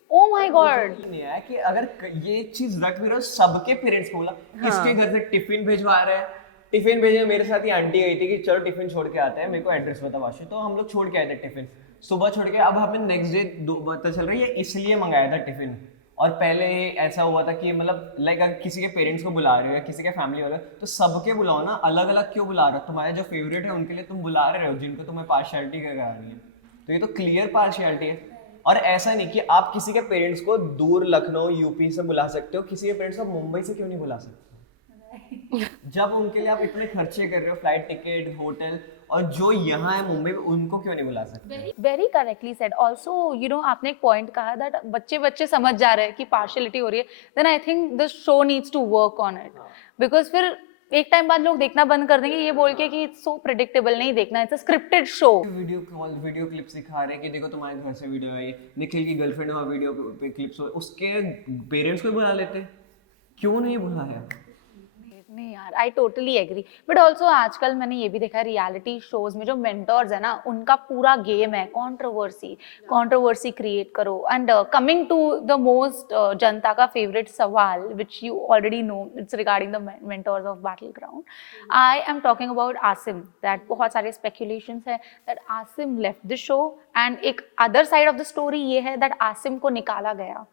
oh my god, नहीं है कि अगर ये चीज रख भी रहे हो, सबके पेरेंट्स को बोला किसके घर से टिफिन भिजवा रहे हैं, टिफिन भेजे। मेरे साथ ही आंटी गई थी कि चलो टिफिन छोड़ के आते हैं, मेरे को एड्रेस बता वाशु, तो हम लोग छोड़ के आए थे टिफिन, सुबह छोड़ के। अब हमें नेक्स्ट डे पता चल रही है इसलिए मंगाया था टिफिन, और पहले ऐसा हुआ था कि मतलब लाइक अगर किसी के पेरेंट्स को बुला रहे हो या किसी के फैमिली वाले, तो सबके बुलाओ ना, अलग अलग क्यों बुला रहे हो? तुम्हारे जो फेवरेट है उनके लिए तुम बुला रहे हो, जिनको तुम्हें पार्शियलिटी करानी है, तो ये तो क्लियर पार्शियलिटी है। और ऐसा नहीं कि आप किसी के पेरेंट्स को दूर लखनऊ यूपी से बुला सकते हो, किसी के पेरेंट्स को मुंबई से क्यों नहीं बुला सकते? जब उनके लिए आप इतने खर्चे कर रहे हो, फ्लाइट टिकट, होटल, और जो यहाँ है मुंबई में, उनको क्यों नहीं बुला सकते? very correctly said. Also, you know, आपने एक पॉइंट कहा that बच्चे समझ जा रहे हैं कि पार्शियलिटी हो रही है, then I think the show needs to work on it, because फिर एक टाइम बाद लोग देखना बंद कर देंगे ये बोल के कि इट्स सो प्रेडिक्टेबल, नहीं देखना, it's a scripted show. Video clips दिखा रहे हैं कि देखो तुम्हारे घर से वीडियो आई, निखिल की गर्लफ्रेंड हुआ वीडियो पे क्लिप्स हो, उसके पेरेंट्स को बुला लेते, क्यों नहीं बुलाया? नहीं यार, I totally agree, but also आजकल मैंने ये भी देखा है रियलिटी शोज में जो मेंटर्स है ना, उनका पूरा गेम है कंट्रोवर्सी क्रिएट करो। And coming to the most जनता का फेवरेट सवाल which you already know, it's regarding the mentors of battle ground. I am talking about Asim, that बहुत सारे स्पेकुलेशंस है that Asim left the show, and एक other side of the story ये है that Asim को निकाला गया।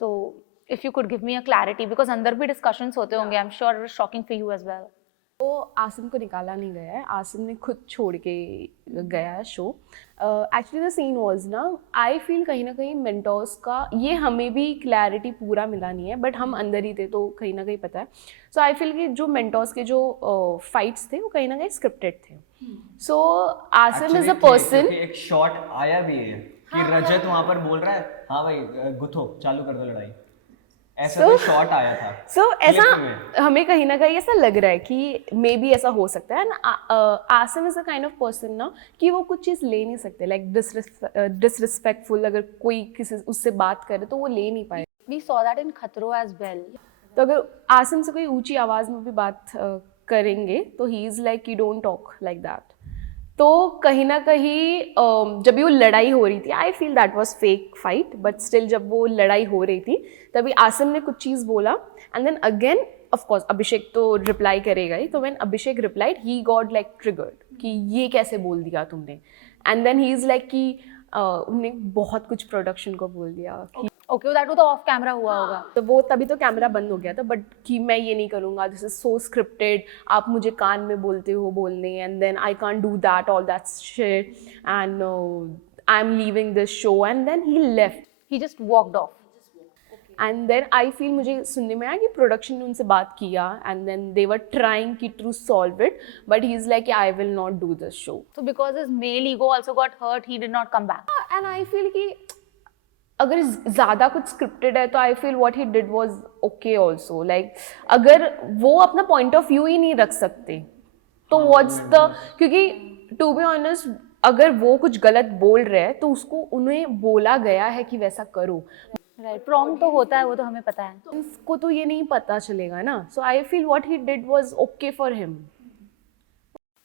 सो if you could give me a clarity, because अंदर भी discussions होते होंगे, I'm sure it was shocking for you as well. तो आसिम को निकाला नहीं गया है, आसिम ने खुद छोड़ के गया है show. Actually the scene was ना, आई फील कहीं ना कहीं मेंटर्स का, ये हमें भी क्लैरिटी पूरा मिला नहीं है, बट हम अंदर ही थे तो कहीं ना कहीं पता है। सो आई फील कि जो मेंटर्स के जो फाइट्स थे वो कहीं ना कहीं स्क्रिप्टेड थे। सो आसिम इज अ पर्सन, एक शॉट आया भी है कि रजत वहां पर बोल रहा है हाँ भाई गुथो चालू कर दो लड़ाई, ऐसा तो शॉट आया था। सो ऐसा हमें कहीं ना कहीं ऐसा लग रहा है कि मे बी ऐसा हो सकता है। Asim is a kind of person ना कि वो कुछ चीज़ ले नहीं सकते, लाइक डिसरिस्पेक्टफुल अगर कोई किसी उससे बात करे तो वो ले नहीं पाए। We saw that in खतरों as well. तो अगर आसिम से कोई ऊंची आवाज़ में भी बात करेंगे तो ही is like you don't talk like that. तो कहीं ना कहीं जब भी वो लड़ाई हो रही थी, आई feel that was fake fight, but still जब वो लड़ाई हो रही थी तभी आसिम ने कुछ चीज़ बोला and then again of course Abhishek तो रिप्लाई करेगा ही। तो when Abhishek replied he got like triggered कि ये कैसे बोल दिया तुमने, and then he is like कि उन्होंने बहुत कुछ प्रोडक्शन को बोल दिया कि ओके, दैट तो ऑफ कैमरा हुआ होगा। तो वो तभी तो कैमरा बंद हो गया था, बट कि मैं ये नहीं करूँगा, दिस इज सो स्क्रिप्टेड, आप मुझे कान में बोलते हो बोलने, and then I can't do that all that shit and I am leaving this show, and then he left, he just walked off. And then I feel मुझे सुनने में आया कि प्रोडक्शन ने उनसे बात किया and then they were trying की to solve it, but he is like I will not do this show. So because his male ego also got hurt, he did not come back. And I feel कि अगर ज़्यादा कुछ scripted है तो आई feel what he did was okay also, like अगर वो अपना point of view ही नहीं रख सकते तो व्हाट्स द, क्योंकि टू बी ऑनेस्ट अगर वो कुछ गलत बोल रहे हैं तो उसको उन्हें बोला गया है कि वैसा करो, राइट, प्रॉम्प्ट तो होता है, वो तो हमें पता है. उसको तो ये नहीं पता चलेगा ना. So I feel what he did was okay for him.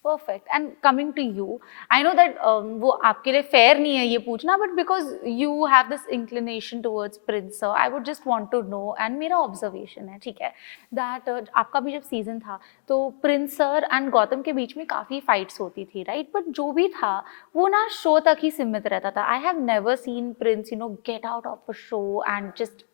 Perfect. And coming to you, I know that वो आपके लिए fair नहीं है ये पूछना, but because you have this inclination towards Prince sir, I would just want to know, and मेरा observation है, ठीक है, that आपका भी जब season था तो Prince sir and गौतम के बीच में काफ़ी fights होती थी, right? But जो भी था वो ना show तक ही सीमित रहता था. I have never seen Prince, get out of a show and just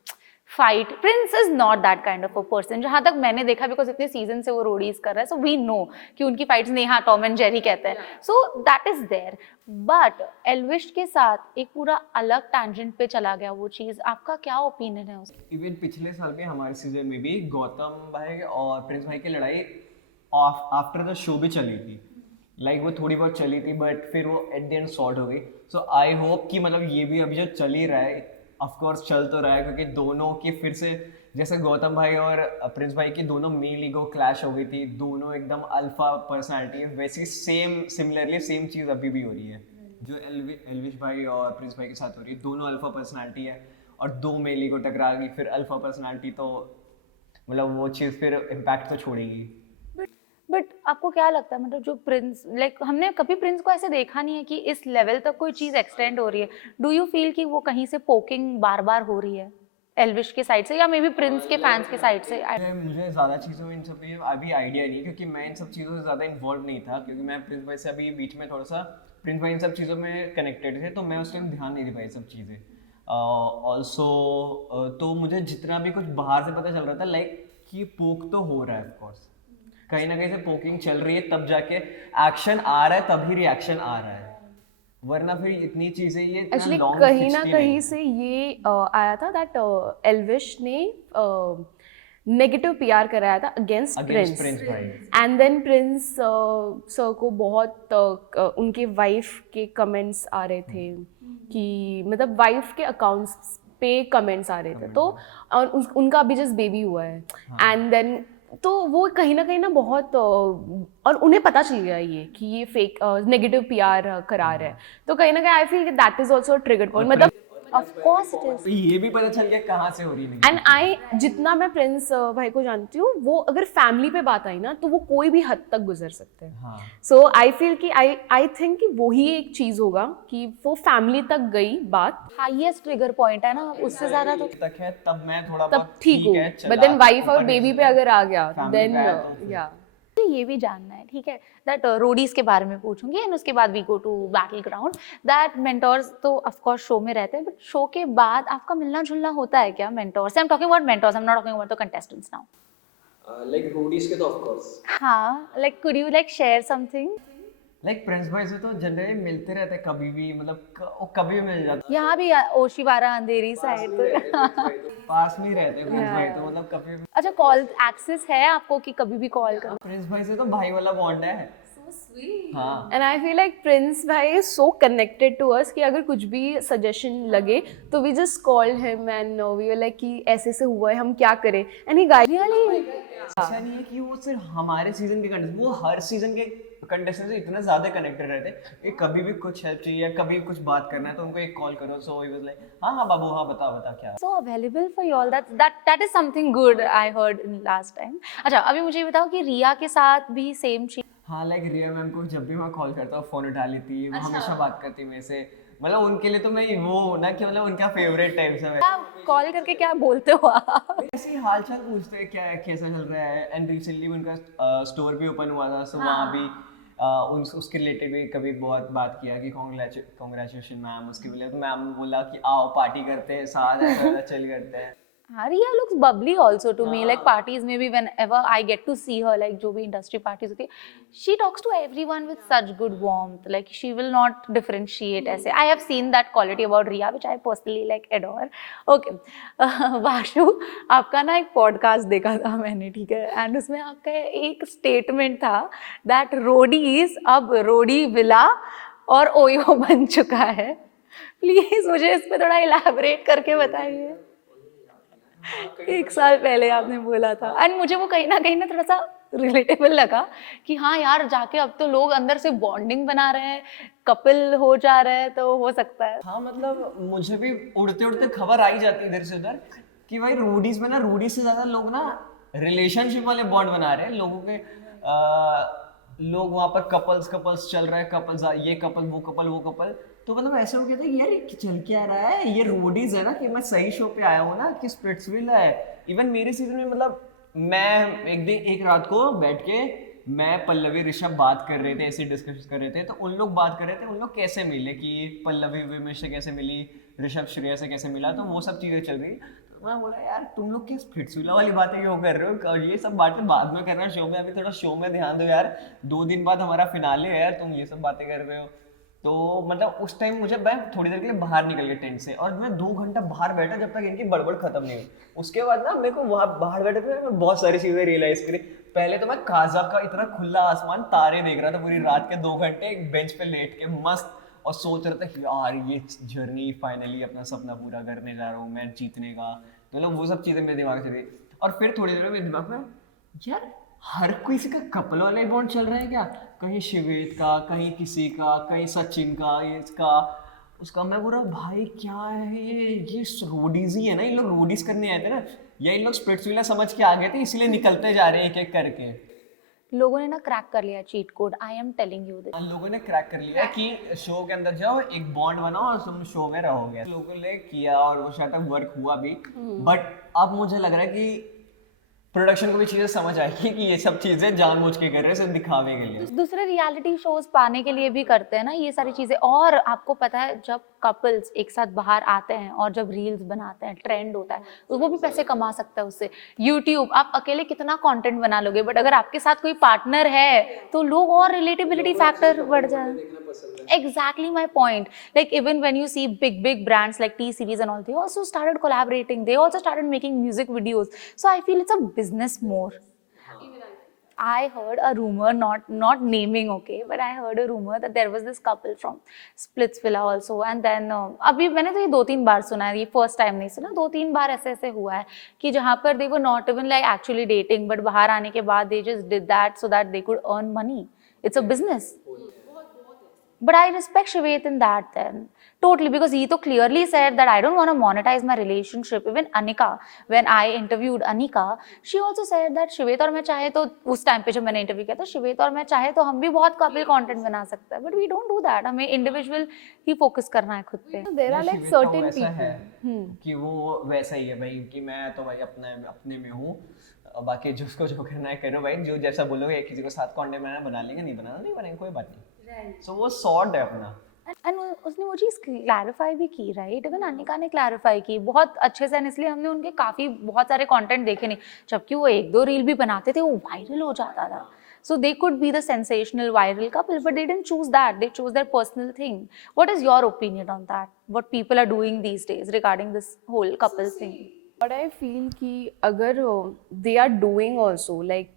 fight. Prince is not that kind of a person, जहाँ तक मैंने देखा, बिकॉज इतने सीजन से वो रोडीज कर रहा है, सो वी नो कि उनकी fights Neha Tom and Jerry कहते हैं, so that is there. But Elvish के साथ एक पूरा अलग टैंजेंट पे चला गया वो चीज़. आपका क्या ओपिनियन है उसका? इवन पिछले साल में हमारे सीजन में भी गौतम भाई और प्रिंस भाई की लड़ाई आफ्टर द शो भी चली थी. लाइक वो थोड़ी बहुत चली थी बट फिर वो एट द एंड सॉर्ट हो गई. सो आई होप कि मतलब ये भी अभी जो चल ही रहा है, ऑफ कोर्स चल तो रहा है, क्योंकि दोनों की फिर से जैसे गौतम भाई और प्रिंस भाई की दोनों मेल ईगो क्लैश हो गई थी, दोनों एकदम अल्फा पर्सनालिटी, वैसी सिमिलरली सेम चीज़ अभी भी हो रही है जो एल्विश भाई और प्रिंस भाई के साथ हो रही है. दोनों अल्फा पर्सनालिटी है और दो मेल ईगो टकरा गई, फिर अल्फा पर्सनालिटी तो मतलब वो चीज़ फिर इम्पैक्ट तो छोड़ेगी. बट आपको क्या लगता है, मतलब जो प्रिंस, लाइक हमने कभी प्रिंस को ऐसे देखा नहीं है कि इस लेवल तक कोई चीज़ एक्सटेंड हो रही है. डू यू फील कि वो कहीं से पोकिंग बार बार हो रही है एल्विश के साइड से या मे बी प्रिंस के फैंस के साइड से? मुझे ज़्यादा चीज़ों में इन सब में अभी आइडिया नहीं, क्योंकि मैं इन सब चीज़ों से ज़्यादा इन्वॉल्व नहीं था, क्योंकि मैं प्रिंस भाई से अभी बीच में थोड़ा सा प्रिंस भाई इन सब चीज़ों में कनेक्टेड थे, तो मैं उस टाइम ध्यान नहीं दे पाई सब चीज़ें. ऑल्सो तो मुझे जितना भी कुछ बाहर से पता चल रहा था, लाइक कि पोक तो हो रहा है, ऑफकोर्स कहीं ना कहीं से पोकिंग चल रही है, तब जाके एक्शन आ रहा है, तभी रिएक्शन आ रहा है, वरना फिर इतनी चीजें ये एक्चुअली कहीं ना कहीं से ये आया था दैट एल्विश ने नेगेटिव पीआर कराया था against Prince, and then Prince sir को बहुत उनके वाइफ के कमेंट्स आ रहे थे कि मतलब वाइफ के अकाउंट्स पे कमेंट्स आ रहे थे, तो उनका अभी जस्ट बेबी हुआ है, एंड देन तो वो कहीं ना बहुत और उन्हें पता चल गया ये कि ये फेक नेगेटिव पीआर करा रहा है, तो कहीं ना कहीं आई feel that is also trigger point. मतलब ऑफ कोर्स इट इज. ये भी पता चल गया कहाँ से हो रही है. एंड आई जितना मैं प्रिंस भाई को जानती हूँ, वो अगर फैमिली पे बात आई ना तो वो कोई भी हद तक गुजर सकते हैं. सो आई फील कि आई थिंक कि वही एक चीज होगा कि वो फैमिली तक गई बात. हाईएस्ट ट्रिगर पॉइंट है ना, उससे ज्यादा तो तक है, तब मैं थोड़ा तब ठीक हूँ, बट देन वाइफ और बेबी पे अगर आ गया देन या ये भी जानना है, ठीक है, दैट रोडीज के बारे में पूछूंगी, एंड उसके बाद we go to battle ground. That mentors तो ऑफ कोर्स शो में रहते हैं, बट शो के बाद आपका मिलना जुलना होता है क्या mentors? I am talking about mentors, I am not talking about the contestants now. Like Roadies के तो ऑफ कोर्स. हाँ, like could you like share something? Like Prince भाई से तो जनरली मिलते रहते, कभी भी मतलब कभी भी मिल जाता. यहाँ भी ओशिवारा अंधेरी साइड पास में ही रहते प्रिंस भाई, तो मतलब कभी भी. अच्छा, कॉल एक्सेस है आपको कि कभी भी कॉल करो? प्रिंस भाई से तो भाई वाला बॉन्ड है. हाँ. And I feel like Prince भाई is so connected to us कि अगर कुछ भी सजेशन लगे तो we just call him and we were like कि ऐसे से हुआ है, हम क्या करें, एंड ही गाइड. रियली ऐसा नहीं है कि वो सिर्फ हमारे सीजन के कंटेस्टेंट, वो हर सीजन के कंटेस्टेंट से इतना ज्यादा कनेक्टेड रहते हैं कि कभी भी कुछ हेल्प चाहिए या कभी कुछ बात करना है तो उनको एक कॉल करो. सो ही वाज लाइक हाँ बाबू, हाँ बता क्या. So available for you all. That is something good I heard in last time. अच्छा, अभी मुझे ये बताओ कि रिया के साथ भी सेम चीज. हाँ, लाइक रिया मैम को जब भी मैं कॉल करता हूँ फोन उठा लेती है, वो हमेशा बात करती है मेरे से. मतलब उनके लिए तो मैं वो हूँ ना कि मतलब उनका फेवरेट टाइप से. कॉल करके क्या बोलते हो आप? ऐसे हाल चाल पूछते हैं, क्या कैसा चल रहा है. एंड रिसेंटली उनका स्टोर भी ओपन हुआ था, सो वहाँ भी उसके रिलेटेड भी कभी बहुत बात किया कि कॉन्ग्रेचुलेशन मैम. उसके लिए तो मैम बोला कि आओ पार्टी करते हैं साथ, ऐसा चिल करते हैं. Riya looks bubbly also to me, like parties maybe whenever I get to see her, like जो भी industry parties होती है, she talks to everyone with such good warmth, like she will not differentiate ऐसे. I have seen that quality about Riya which I personally like adore. Okay, Vashu, आपका ना एक podcast देखा था मैंने, ठीक है, and उसमें आपका एक statement था that रोडीज अब रोडी विला और ओयो बन चुका है. प्लीज मुझे इस पे थोड़ा इलैबोरेट करके बताइए। 1 साल पहले आपने बोला था एंड मुझे वो कहीं ना थोड़ा सा रिलेटेबल लगा कि हाँ यार जाके अब तो लोग अंदर से बॉन्डिंग बना रहे हैं, कपल हो जा रहे हैं, तो हो सकता है। हाँ मतलब मुझे भी उड़ते उड़ते खबर आई जाती है इधर से उधर कि भाई रूडीज में ना, रूडीज से ज्यादा लोग ना रिलेशनशिप वाले बॉन्ड बना रहे हैं लोगों के। लोग वहाँ पर कपल्स चल रहे हैं, कपल्स ये कपल वो कपल वो कपल, तो मतलब ऐसे हो गया था कि यार ये चल क्या रहा है, ये रोडीज है ना कि मैं सही शो पे आया हूँ ना कि स्प्लिट्सविला है। इवन मेरे सीजन में मतलब मैं एक रात को बैठ के मैं पल्लवी ऋषभ बात कर रहे थे, ऐसे डिस्कस कर रहे थे, तो उन लोग बात कर रहे थे उन लोग कैसे मिले, कि पल्लवी विमेश से कैसे मिली, ऋषभ श्रेया से कैसे मिला, तो वो सब चीज़ें चल रही। तो मैं बोला यार तुम लोग क्या स्प्लिट्सविला वाली बातें क्यों कर रहे हो, और ये सब बातें बाद में करना शो में, अभी थोड़ा शो में ध्यान दो यार, 2 दिन बाद हमारा फिनाले है यार, तुम ये सब बातें कर रहे हो। तो मतलब उस टाइम मुझे मैं थोड़ी देर के लिए बाहर निकल गया टेंट से, और मैं 2 घंटा बाहर बैठा जब तक इनकी बड़बड़ खत्म नहीं हुई। उसके बाद ना मेरे को वहाँ बाहर बैठे थे मैं बहुत सारी चीज़ें रियलाइज़ करी। पहले तो मैं काजा का इतना खुला आसमान, तारे देख रहा था पूरी रात के 2 घंटे एक बेंच पे लेट के मस्त, और सोच रहा था यार ये जर्नी फाइनली अपना सपना पूरा करने जा रहा हूँ मैं, जीतने का। तो मतलब वो सब चीज़ें मेरे दिमाग से गई, और फिर थोड़ी देर में मेरे दिमाग में यार हर किसी का कपल वाला बॉन्ड चल रहा है क्या, कहीं शिवेत का, कहीं किसी का, कहीं सचिन का, इसका उसका। मैं बोल रहा भाई क्या है ये रोडीज ही है ना, इन लोग रोडीज करने आए थे ना, या इन लोग स्प्लिट्सविला समझ के आ गए थे इसलिए निकलते जा रहे हैं एक एक करके। लोगों ने ना क्रैक कर लिया cheat code, I am telling you this. लोगों ने क्रैक कर लिया कि शो के अंदर जाओ, एक बॉन्ड बनाओ और तुम शो में रहोगे। लोगों ने किया और वो शायद वर्क हुआ भी, बट अब मुझे लग रहा है कि प्रोडक्शन को भी चीजें समझ आएगी कि ये सब चीजें जानबूझ के कर रहे हैं सिर्फ दिखावे के लिए। दूसरे रियलिटी शोज पाने के लिए भी करते हैं ना ये सारी चीजें। और आपको पता है जब कपल्स एक साथ बाहर आते हैं और जब रील्स बनाते हैं, ट्रेंड होता है, तो वो भी पैसे कमा सकता है उससे। यूट्यूब आप अकेले कितना कंटेंट बना लोगे, बट अगर आपके साथ कोई पार्टनर है तो लोग और रिलेटेबिलिटी फैक्टर बढ़ जाए। Exactly my point. Like even when you see big brands like T Series and all, they also started collaborating. They also started making music videos. So I feel it's a business more. I heard a rumor, not naming, okay, but I heard a rumor that there was this couple from Splitsvilla also, and then अभी मैंने तो ये 2-3 बार सुना है, ये first time नहीं सुना, 2-3 बार ऐसे हुआ है कि जहाँ पर they were not even like actually dating, but बाहर आने के बाद they just did that so that they could earn money. It's a business. But I respect Shwet in that then. Totally, because he तो clearly said that I don't want to monetize my relationship. Even Anika, when I interviewed Anika, she also said that Shwet और मैं चाहे तो उस time पे जब मैंने interview किया था, Shwet और मैं चाहे तो हम भी बहुत कपल कंटेंट बना सकते हैं, but we don't do that. हमें इंडिविजुअल ही फोकस करना है खुद पे। There are like certain people कि वो वैसा ही है भाई, कि मैं तो भाई अपने में हूँ, बाकी जिसको जो करना है करो भाई, जो जैसा बोलोगे किसी को साथ कंटेंट बना लेंगे, नहीं बनेंगे कोई बात नहीं। सो वो सॉर्ट है अपना। एंड उसने वो चीज़ क्लैरिफाई भी की, राइट? इवन अनिका ने क्लैरिफाई की बहुत अच्छे से, इसलिए हमने उनके बहुत सारे कंटेंट देखे नहीं, जबकि वो 1-2 रील भी बनाते थे वो वायरल हो जाता था। So they could be the sensational viral couple, but they didn't choose that. They chose their personal thing. What is your opinion on that? What people are doing these days regarding this whole couple thing? But I feel कि अगर they are doing also like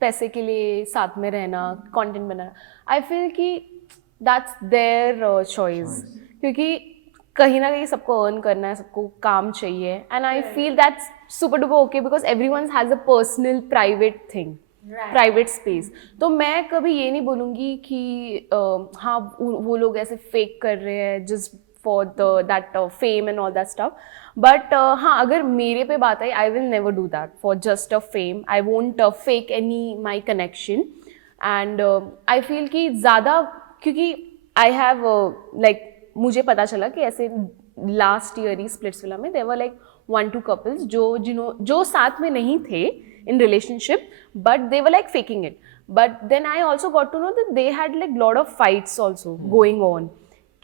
पैसे के लिए साथ में रहना, content banana, I feel कि that's their choice. क्योंकि कहीं ना कहीं सबको अर्न करना है, सबको काम चाहिए, and I feel that's super duper okay because everyone has a personal private thing. Private space. तो मैं कभी ये नहीं बोलूँगी कि हाँ वो लोग ऐसे फेक कर रहे हैं just for that fame and all that stuff, but हाँ अगर मेरे पे बात आई, I will never do that for just a fame. I won't fake any my connection, and I feel कि ज़्यादा, क्योंकि आई हैव लाइक मुझे पता चला कि ऐसे लास्ट ईयर ही स्प्लिट्सविला में देयर वर लाइक 1-2 कपल्स जो साथ में नहीं थे in relationship, but they were like faking it. But then I also got to know that they had like lot of fights also going on.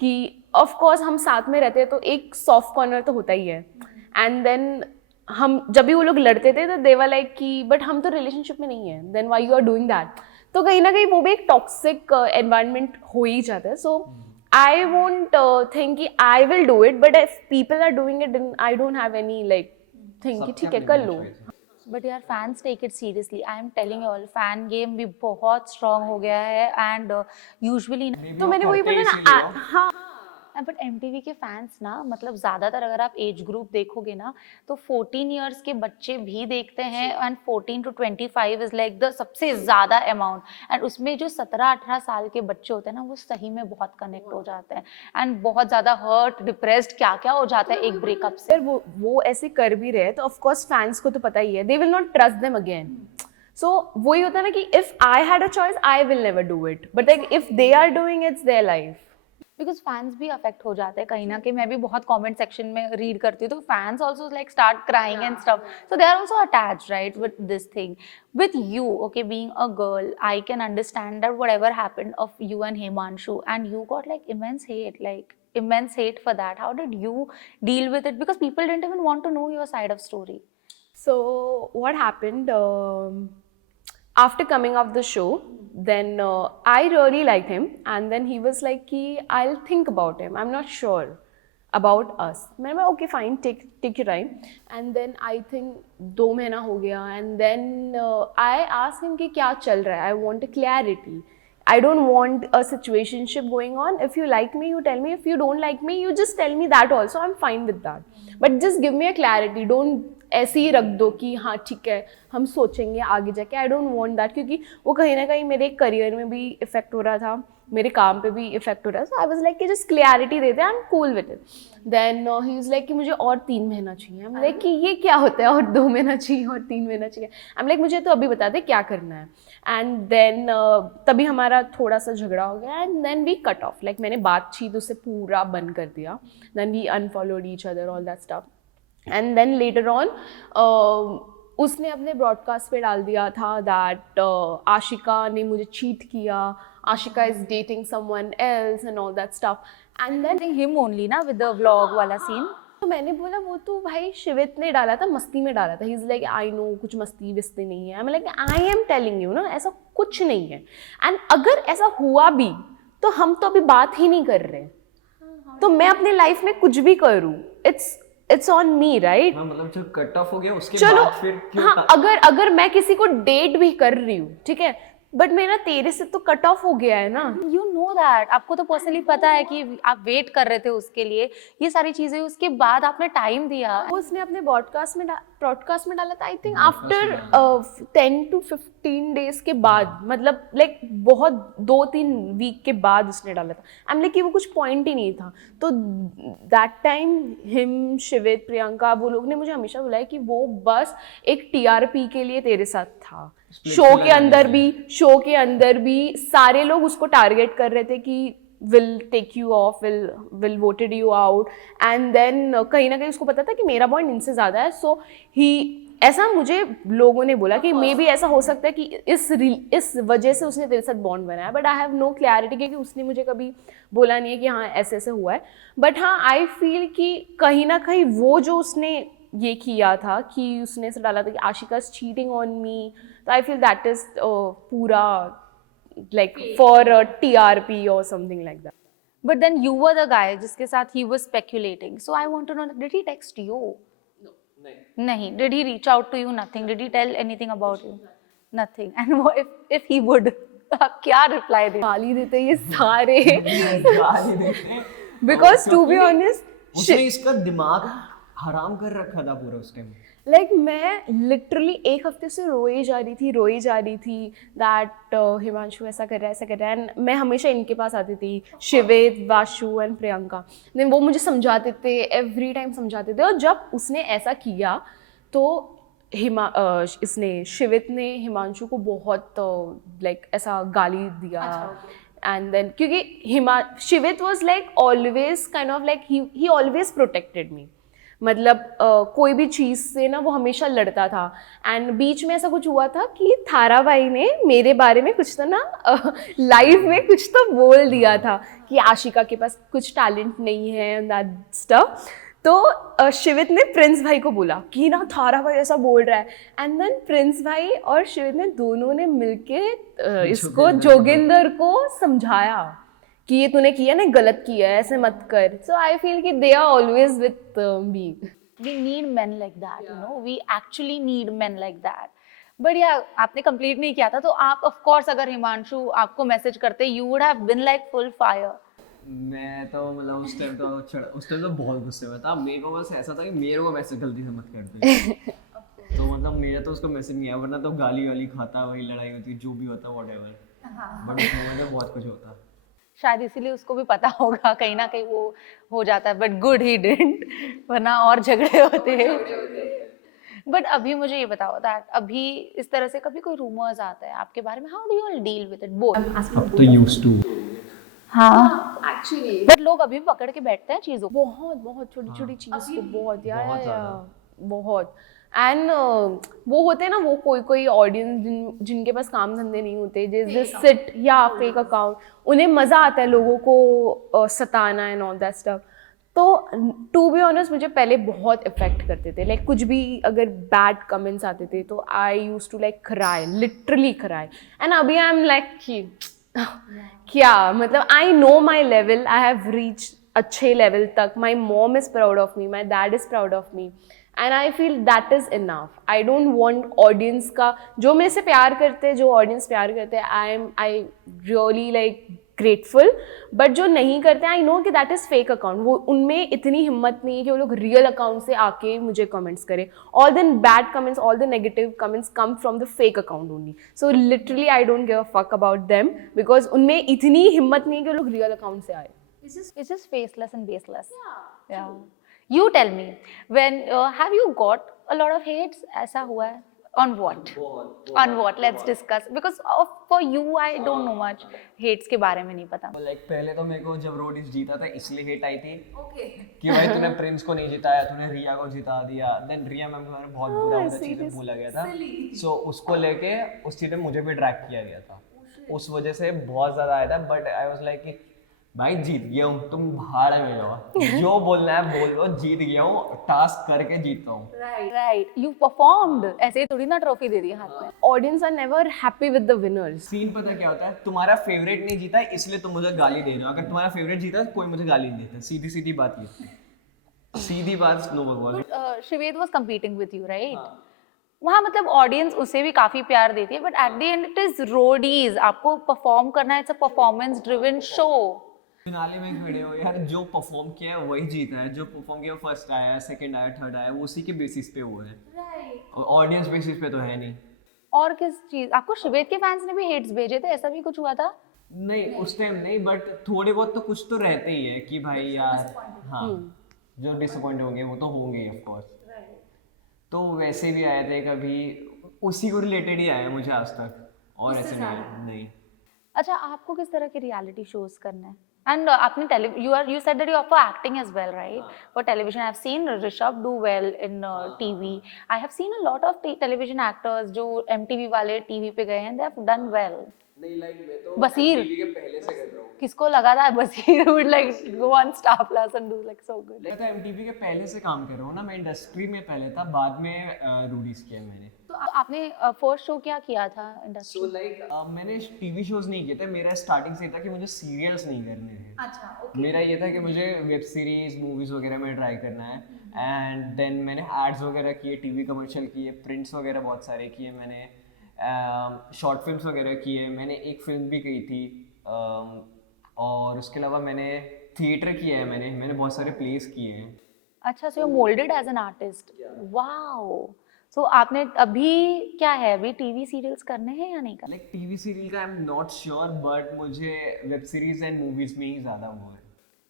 कि of course हम साथ में रहते हैं तो एक soft corner तो होता ही है, and then हम जब भी वो लोग लड़ते थे तो they were like कि but हम तो relationship में नहीं है, then why you are doing that? तो कहीं ना कहीं वो भी एक toxic environment हो ही जाता है. So I won't think कि I will do it, but if people are doing it then I don't have any like thing कि ठीक है कर लो. बट यार fans take it seriously, I am telling you all, fan game भी बहुत strong हो गया है, एंड यूजुअली तो मैंने वही बोला ना, हाँ बट MTV के फैंस ना मतलब ज़्यादातर अगर आप एज ग्रुप देखोगे ना तो 14 इयर्स के बच्चे भी देखते हैं and 14 to 25 is like the सबसे ज़्यादा अमाउंट एंड उसमें जो 17-18 साल के बच्चे होते हैं ना वो सही में बहुत कनेक्ट हो जाते हैं एंड बहुत ज़्यादा हर्ट डिप्रेस्ड क्या क्या हो जाता है एक ब्रेकअप से। अगर वो ऐसे कर भी रहे तो ऑफ कोर्स फैंस को तो पता ही है, they will not trust them again. So वही होता है ना कि if I had a choice I will never do it, but like if they are doing it's their life. Because fans भी अफेक्ट हो जाते हैं कहीं ना कहीं। मैं भी बहुत कमेंट सेक्शन में रीड करती हूँ तो fans also like start crying and stuff, so they are also attached right with this thing. With you, okay, being a girl, I can understand that whatever happened of you and Himanshu, and you got like immense hate for that. How did you deal with it? Because people didn't even want to know your side of story. So what happened after coming off the show, then I really liked him, and then he was like कि I'll think about him, I'm not sure about us. मैंने okay fine, take your time, and then I think 2 महीना हो गया, and then I asked him कि क्या चल रहा है, I want a clarity. I don't want a situationship going on. If you like me, you tell me. If you don't like me, you just tell me that also. I'm fine with that. But just give me a clarity. Don't ऐसे ही रख दो कि हाँ ठीक है हम सोचेंगे आगे जाके। आई डोंट वांट दैट, क्योंकि वो कहीं ना कहीं मेरे करियर में भी इफेक्ट हो रहा था, मेरे काम पे भी इफेक्ट हो रहा है। सो आई वाज लाइक कि जस्ट क्लैरिटी दे दे, I am cool with it. Then he is like कि मुझे और 3 महीना चाहिए। आई एम लाइक कि ये क्या होता है, और 2 महीना चाहिए और 3 महीना चाहिए। आई एम लाइक मुझे तो अभी बता दे क्या करना है। एंड देन तभी हमारा थोड़ा सा झगड़ा हो गया, and then we cut off. Like मैंने बातचीत उससे पूरा बंद कर दिया। Then we unfollowed each other, all that stuff. And then later on उसने अपने ब्रॉडकास्ट पे डाल दिया था दैट आशिका ने मुझे चीट किया, Ashika is dating someone else and all that stuff. And then Him only ना with the vlog वाला scene. तो मैंने बोला वो तो भाई शिवित ने डाला था, मस्ती में डाला था। ही इज लाइक आई नो कुछ मस्ती विस्ती नहीं है। मैं like I am telling you ना ऐसा कुछ नहीं है, एंड अगर ऐसा हुआ भी तो हम तो अभी बात ही नहीं कर रहे। तो मैं अपने लाइफ में कुछ भी करूँ, इट्स ऑन मी राइट। मतलब जो कट ऑफ हो गया उसके चलो बाद फिर क्यों हाँ, अगर मैं किसी को डेट भी कर रही हूँ ठीक है, बट मेरा तेरे से तो कट ऑफ हो गया है ना। You know that, आपको तो पर्सनली पता है कि आप वेट कर रहे थे उसके लिए, ये सारी चीजें उसके बाद आपने टाइम दिया। वो उसने अपने ब्रॉडकास्ट में डाला था I think after 10 to 15 days के बाद, मतलब लाइक बहुत 2-3 वीक के बाद उसने डाला था। आई एम लाइक कि वो कुछ पॉइंट ही नहीं था। तो दैट टाइम हिम, शिवित, प्रियंका, वो लोग ने मुझे हमेशा बुलाया कि वो बस एक TRP के लिए तेरे साथ था। शो के अंदर भी सारे लोग उसको टारगेट कर रहे थे कि will take you off, will voted you out. And then कहीं ना कहीं उसको पता था कि मेरा पॉइंट इनसे ज़्यादा है। सो ही ऐसा मुझे लोगों ने बोला कि मे बी ऐसा हो सकता है कि इस वजह से उसने तेरे साथ बॉन्ड बनाया। But I have no clarity, क्योंकि उसने मुझे कभी बोला नहीं है कि हाँ ऐसे ऐसे हुआ है। बट हाँ आई फील कि कहीं ना कहीं वो जो उसने ये किया था कि उसने ऐसा डाला था कि Ashika is cheating on me, तो आई फील दैट इज पूरा like for a TRP or something like that. But then you were the guy जिसके साथ he was speculating. So I want to know, did he text you? No, नहीं. नहीं. Did he reach out to you? Nothing. Did he tell anything about you? Nothing. And what if he would? आप क्या reply दे? गाली देते ये सारे गाली देते हैं। because to be honest उसने इसका दिमाग हराम कर रखा था पूरा उस टाइम। लाइक मैं लिटरली 1 हफ्ते से रोई जा रही थी दैट हिमांशु ऐसा कर रहा है। एंड मैं हमेशा इनके पास आती थी, शिवित, वाशु एंड प्रियंका। देन वो मुझे समझाते थे, एवरी टाइम समझाते थे। और जब उसने ऐसा किया तो इसने शिवित ने हिमांशु को बहुत लाइक ऐसा गाली दिया। एंड देन क्योंकि Shivit was like always kind of like he always protected me, मतलब कोई भी चीज़ से ना वो हमेशा लड़ता था। एंड बीच में ऐसा कुछ हुआ था कि थारा भाई ने मेरे बारे में कुछ तो ना लाइव में कुछ तो बोल दिया था कि आशिका के पास कुछ टैलेंट नहीं है एंड दैट स्टफ। तो शिवित ने प्रिंस भाई को बोला कि ना थारा भाई ऐसा बोल रहा है। एंड देन प्रिंस भाई और शिवित ने दोनों ने मिलके इसको जोगिंदर को समझाया कि ये तूने किया ना, गलत किया है, ऐसे मत कर। सो आई फील कि they are always with me. We need men like that, you know. We actually need men like that. But yeah, आपने कंप्लीट नहीं किया था तो आप ऑफ कोर्स अगर हिमांशु आपको मैसेज करते, you would have been like full fire. मैं तो मतलब उस टाइम तो बहुत गुस्से में था। मेरे को बस ऐसा था कि मेरे को मैसेज गलती से मत कर दे। तो मतलब मेरा तो उसको मैसेज नहीं आया, वरना तो गाली वाली खाता, वही लड़ाई होती, जो भी होता व्हाटएवर। बट उस मोमेंट में बहुत कुछ होता। शायद इसीलिए उसको भी पता होगा कहीं ना कहीं वो हो जाता है, बट गुड ही डिडंट, वरना और झगड़े होते हैं। बट अभी मुझे ये बताओ दैट अभी इस तरह से कभी कोई रूमर्स आता है आपके बारे में, how do you all deal with it both? अब तो यूज्ड टू। हाँ, एक्चुअली बट लोग अभी भी पकड़ के बैठते हैं चीजों को। बहुत बहुत छोटी छोटी चीज को बहुत बहुत एंड वो होते हैं ना, वो कोई कोई ऑडियंस जिनके पास काम धंधे नहीं होते, जस्ट सिट या फेक अकाउंट, उन्हें मजा आता है लोगों को सताना एंड ऑल दैट स्टफ। तो टू बी ऑनेस्ट मुझे पहले बहुत इफेक्ट करते थे, लाइक कुछ भी अगर बैड कमेंट्स आते थे तो I use to like cry, literally cry. And अभी आई एम लाइक क्या मतलब, I know my level, I have reach अच्छे लेवल तक, my mom is proud of me, my dad is proud of me, and I feel that is enough. I don't want audience का, जो मेरे से प्यार करते हैं, जो ऑडियंस प्यार करते हैं, I really like grateful, but जो नहीं करते आई नो कि दैट इज फेक अकाउंट, वो उनमें इतनी हिम्मत नहीं है कि वो लोग रियल अकाउंट से आके मुझे कमेंट्स करें। All the bad comments, all the negative comments come from the fake account only, so literally I don't give a fuck about them, because उनमें इतनी हिम्मत नहीं है कि वो लोग रियल अकाउंट से आए। It's just faceless and baseless. Yeah. You tell me, when have you got a lot of hates? ऐसा हुआ है? On what? On what? Let's discuss. Because for you, I don't know much. Hates के बारे में नहीं पता. Like पहले तो मेरे को जब रोडीज जीता था इसलिए हेट आई थी कि भाई तूने प्रिंस को नहीं जिताया, तूने रिया को जिता दिया। देन रिया मैम के बारे में बहुत बुरा चीजें बोला गया था, सो उसको लेके उस चीज में मुझे भी ड्रैग किया गया था, उस वजह से बहुत ज्यादा आया था। बट आई वाज लाइक भाई जीत गया हूँ, तुम भाड़ में लो, जो बोलना है बोल लो, जीत गया हूँ, टास्क करके जीता हूँ। Right. You performed. ऐसे ही थोड़ी ना ट्रॉफी दे दी हाथ में. Audience are never happy with the winners. Scene पता क्या होता है, तुम्हारा फेवरेट नहीं जीता इसलिए तुम मुझे गाली दे रहे हो, अगर तुम्हारा फेवरेट जीता तो कोई मुझे गाली नहीं देता। सीधी सीधी बात ये, सीधी बात, नो बकवास। शिवेद was competing with you, right? वहाँ मतलब ऑडियंस उसे भी काफी प्यार देती है, but at the end it is Roadies, आपको परफॉर्म करना है, it's a performance driven show. Finale में खड़े हो यार, जो परफॉर्म किया है वही जीता है, जो परफॉर्म किया फर्स्ट आया, सेकंड आया, थर्ड आया, वो उसी के बेसिस पे वो है, और ऑडियंस बेसिस पे तो है नहीं। और किस चीज, आपको शिवेद के फैंस ने भी हेट्स भेजे थे, ऐसा भी कुछ हुआ था? नहीं उस टाइम नहीं, बट थोड़े बहुत तो कुछ तो रहते ही है कि भाई यार, हाँ जो डिसअपॉइंट होंगे वो तो होंगे ऑफ कोर्स। तो वैसे भी आए थे कभी, उसी को रिलेटेड ही आया मुझे आज तक, और ऐसे नहीं। अच्छा, आपको किस तरह के रियलिटी शोज करना है? And आपने you said that you are for acting as well, right? For television, I've seen Rishabh do well in TV. I have seen a lot of television actors जो MTV वाले TV पे गए हैं, they have done well. नहीं like मैं तो बसीर TV के पहले से कर रहा हूँ। किसको लगा था बसीर would like go on Star Plus and do like so good? मैं तो MTV के पहले से काम कर रहा हूँ ना, मैं इंडस्ट्री में पहले था, बाद में रूडीज किया मैंने। तो आपने फर्स्ट शो क्या किया था इंडस्ट्री? सो लाइक मैंने टीवी शोज नहीं किए थे, मेरा स्टार्टिंग से था कि मुझे सीरियल्स नहीं करने थे। अच्छा, ओके। मेरा ये था कि मुझे वेब सीरीज, मूवीज वगैरह में ट्राई करना है, एंड देन मैंने एड्स वगैरह किए, टीवी कमर्शियल किए, प्रिंट्स वगैरह बहुत सारे किए मैंने, शॉर्ट फिल्म्स वगैरह किए, मैंने एक फिल्म भी की थी, और उसके अलावा मैंने थिएटर किया है, मैंने बहुत सारे प्लेस किए हैं। अच्छा, so you moulded as an artist. Wow. So आपने अभी क्या है, अभी टीवी सीरियल्स करने हैं या नहीं करने? लाइक टीवी सीरियल का I am not sure, but मुझे वेब सीरीज एंड मूवीज में ही ज़्यादा वो है।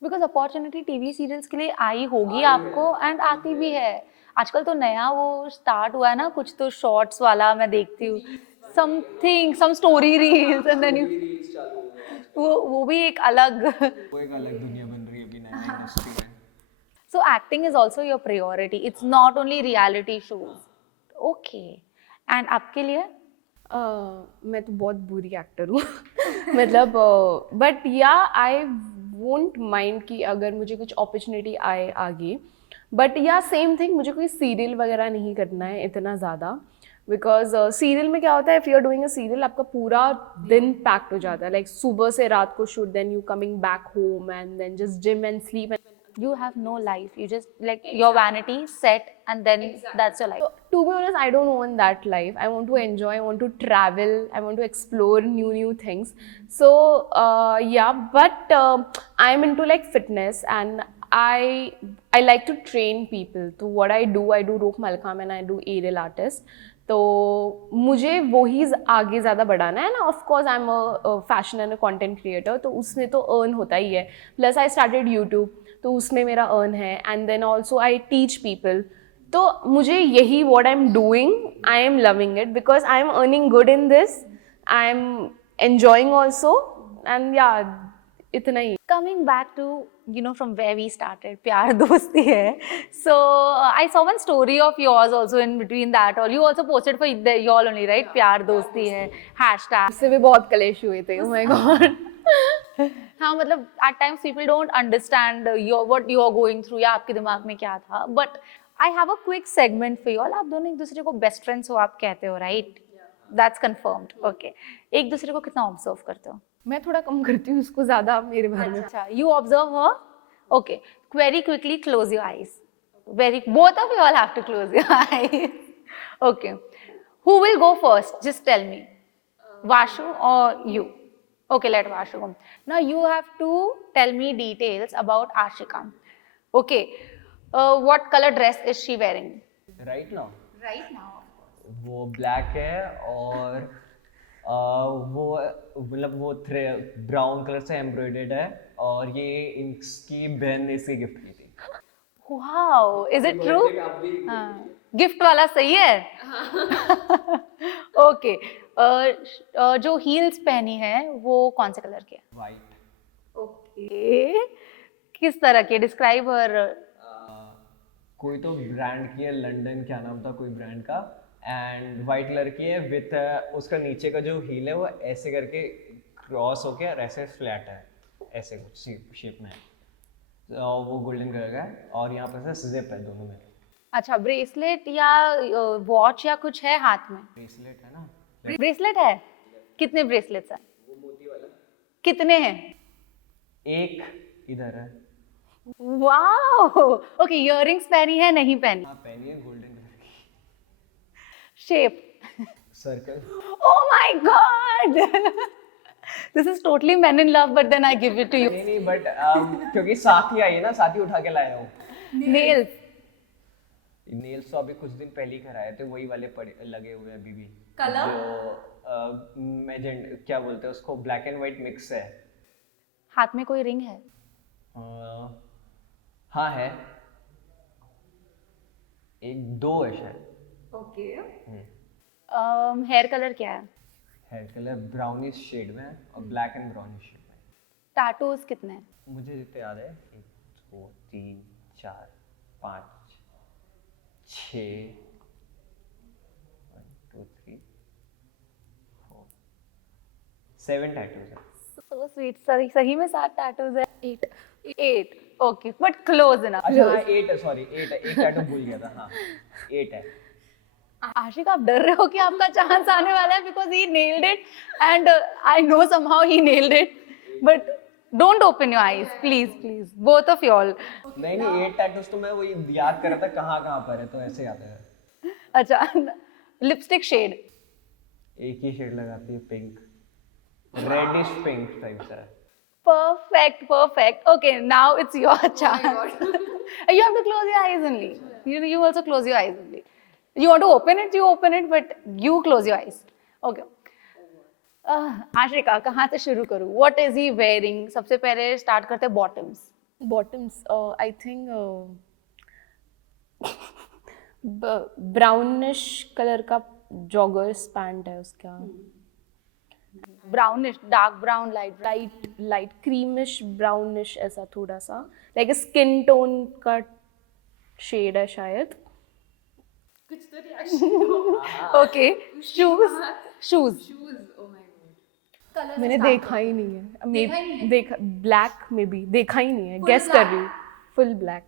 बिकॉज अपॉर्चुनिटी टीवी सीरियल्स के लिए आई होगी आपको, एंड आती भी है। आजकल तो नया वो स्टार्ट हुआ है ना, कुछ तो शॉर्ट्स वाला मैं देखती हूँ, some story reels, and then reels चालू हो गए। वो भी एक अलग वो एक अलग दुनिया बन रही है अभी नई इंडस्ट्री में। So acting is also your priority, it's not only reality shows. Okay, and आपके लिए? मैं तो बहुत बुरी एक्टर हूँ मतलब, बट या आई वोंट माइंड कि अगर मुझे कुछ अपॉर्चुनिटी आए आगे, बट या सेम थिंग, मुझे कोई सीरियल वगैरह नहीं करना है इतना ज़्यादा, बिकॉज सीरियल में क्या होता है, if you are doing a serial आपका पूरा दिन पैक्ड हो जाता है, लाइक सुबह से रात को shoot, then you coming back home and then just gym and sleep and you have no life. You just like your vanity set, and then that's your life. To be honest, I don't want that life. I want to enjoy, I want to travel, I want to explore new things. So yeah, but I'm into like fitness, and I like to train people. So what I do rope malkham and I do aerial artist. तो मुझे वही आगे ज़्यादा बढ़ाना है ना. Of course I am a fashion and a content creator, तो उसमें तो अर्न होता ही है. प्लस आई स्टार्टेड यूट्यूब, तो उसमें मेरा अर्न है. And then also I teach people. तो मुझे यही what I am doing, I am loving it because I am earning good in this, I am enjoying also, and या इतना ही. Coming back to, you know, from where we started, प्यार दोस्ती है. So I saw one story of yours also in between that all. You also posted for y'all only, right? प्यार दोस्ती है hashtag. उससे भी बहुत कलेश हुए थे. Oh my god. हाँ, मतलब at times people don't understand what you are going through, या आपके दिमाग में क्या था. But I have a quick segment for you all. आप दोनों एक दूसरे को बेस्ट फ्रेंड्स हो, आप कहते हो, right? That's confirmed. Okay. एक दूसरे को कितना ऑब्जर्व करते हो? मैं थोड़ा कम करती हूँ उसको, ज़्यादा मेरे बारे में. अच्छा, you observe her? Okay. Very quickly close your eyes. Both of you all have to close your eyes. Okay. Who will go first? Just tell me. Vashu or you? Okay, let Vashu go. Now you have to tell me details about Ashika. Okay. What color dress is she wearing? Right now Right now. वो black है, और वो मतलब वो brown colour से embroidered है, और ये इसकी बहन ने इसे गिफ्ट की थी. Wow, is it true? हाँ, गिफ्ट वाला सही है. ओके. जो हील्स पहनी है वो कौन से कलर के है? वाइट. ओके. किस तरह के? Describe her. कोई तो ब्रांड की है, लंदन क्या नाम था कोई ब्रांड का, एंड वाइट कलर की है विथ उसका नीचे का जो हील है वो ऐसे करके क्रॉस होके और ऐसे फ्लैट है, ऐसे कुछ शेप में है. वो गोल्डन कलर का है, और यहाँ पर से जिप है दोनों में. अच्छा, ब्रेसलेट या वॉच या कुछ है हाथ में? ब्रेसलेट है ना. ब्रेसलेट है. कितने ब्रेसलेट्स हैं? कितने हैं? एक इधर है. वाओ. ओके. इयररिंग्स पहनी है, नहीं पहनी? हाँ पहनी है, गोल्डन कलर की. Shape? Circle. Oh my God! This is totally men in love, but then I give it to you. नहीं बट क्योंकि साथ ही आई है ना, साथ ही उठा के लाया हूँ. Nails. नेल्स तो अभी कुछ दिन पहले ही कराए थे, वही वाले पड़े लगे हुए हैं अभी भी. कलर जो मैजेंट क्या बोलते हैं उसको, ब्लैक एंड व्हाइट मिक्स है. हाथ में कोई रिंग है? हाँ है, एक दो है शायद. ओके. हेयर कलर क्या है? हेयर कलर ब्राउनिश शेड में है, और ब्लैक एंड ब्राउनिश शेड में. टैटूज कितने हैं? मुझे जितने याद है 1 2 3 4 5 6 1 2 3 4 7 टैटूज है. So sweet. सही में 7 टैटूज है? 8. Okay, but close enough. अच्छा हाँ 8 है, सॉरी 8 है, एक टैटू भूल गया था. हाँ 8 है. आशिक, आप डर रहे हो कि आपका चांस आने वाला है? Because he nailed it, and I know somehow he nailed it, but don't open your eyes please, both of you all. नहीं 8 टैटूज तो मैं वही याद कर रहा था कहाँ पर है, तो ऐसे याद है. अच्छा. Lipstick shade? एक ही शेड लगाती है, पिंक, रेडिश पिंक टाइप सा. Perfect. Okay, now it's your chance. You have to close your eyes only. You also close your eyes only. You want to open it, you open it, but you close your eyes. Okay. Ashika, कहाँ से शुरू करूँ? What is he wearing? सबसे पहले start करते हैं bottoms. Bottoms, I think brownish colour का joggers pant है उसका. Brownish, dark brown, light creamish brownish ऐसा थोड़ा सा, like a skin tone का shade है शायद. Okay. Shoes. मैंने देखा ही नहीं है. देखा ब्लैक में भी देखा ही नहीं है. गेस कर रही हूँ. Full black.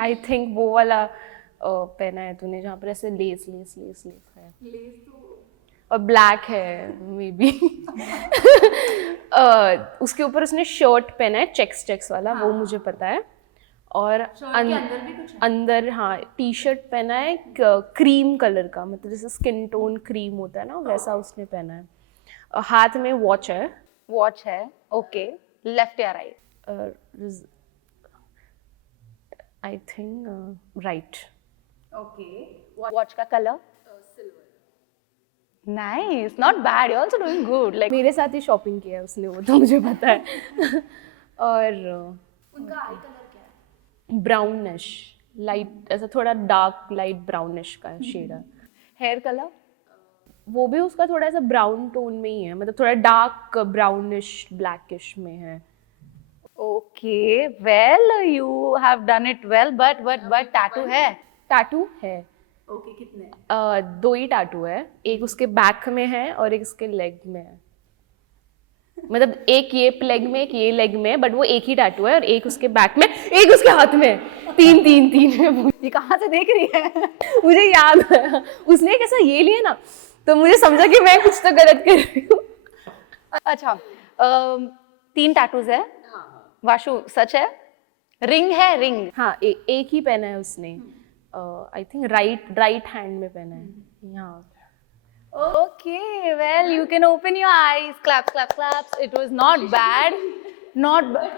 आई थिंक वो वाला पहना है तूने जहाँ पर ऐसे लेस है. और ब्लैक है मे बी उसके ऊपर उसने शर्ट पहना है चेक्स वाला, वो मुझे पता है। और अंदर हाँ टी शर्ट पहना है क्रीम कलर का, मतलब जैसे स्किन टोन क्रीम होता है ना वैसा उसने पहना है। हाथ में वॉच है। वॉच है, ओके। लेफ्ट या right? I think right. Okay. Watch का colour? Nice, not bad, you also doing good. Like मेरे साथ ही शॉपिंग किया है उसने, वो तो मुझे पता है। और उनका आई कलर क्या है? ब्राउनिश, लाइट ऐसा थोड़ा डार्क लाइट ब्राउनिश का शेड है। Hair colour? वो भी उसका थोड़ा सा ब्राउन टोन में ही है, मतलब थोड़ा डार्क ब्राउनिश ब्लैकिश में है। Okay, well you have done it well, but tattoo है? टैटू है। ओके, कितने? 2 ही टैटू है, एक उसके बैक में है और एक उसके लेग में है। मतलब एक ये लेग में, एक ये लेग में, बट वो एक ही टैटू है, और एक उसके बैक में, एक उसके हाथ में। तीन में। ये कहाँ से देख रही है? मुझे याद है उसने एक ऐसा ये लिया ना, तो मुझे समझा कि मैं कुछ तो गलत कर रही हूँ। अच्छा, 3 टैटूज है? वाशु, सच है? रिंग है, रिंग? हाँ, एक ही पहना है उसने। आई थिंक राइट हैंड में पहना है यहाँ। Okay, well, you can open your eyes. Claps, claps, claps. It was not bad. Not bad.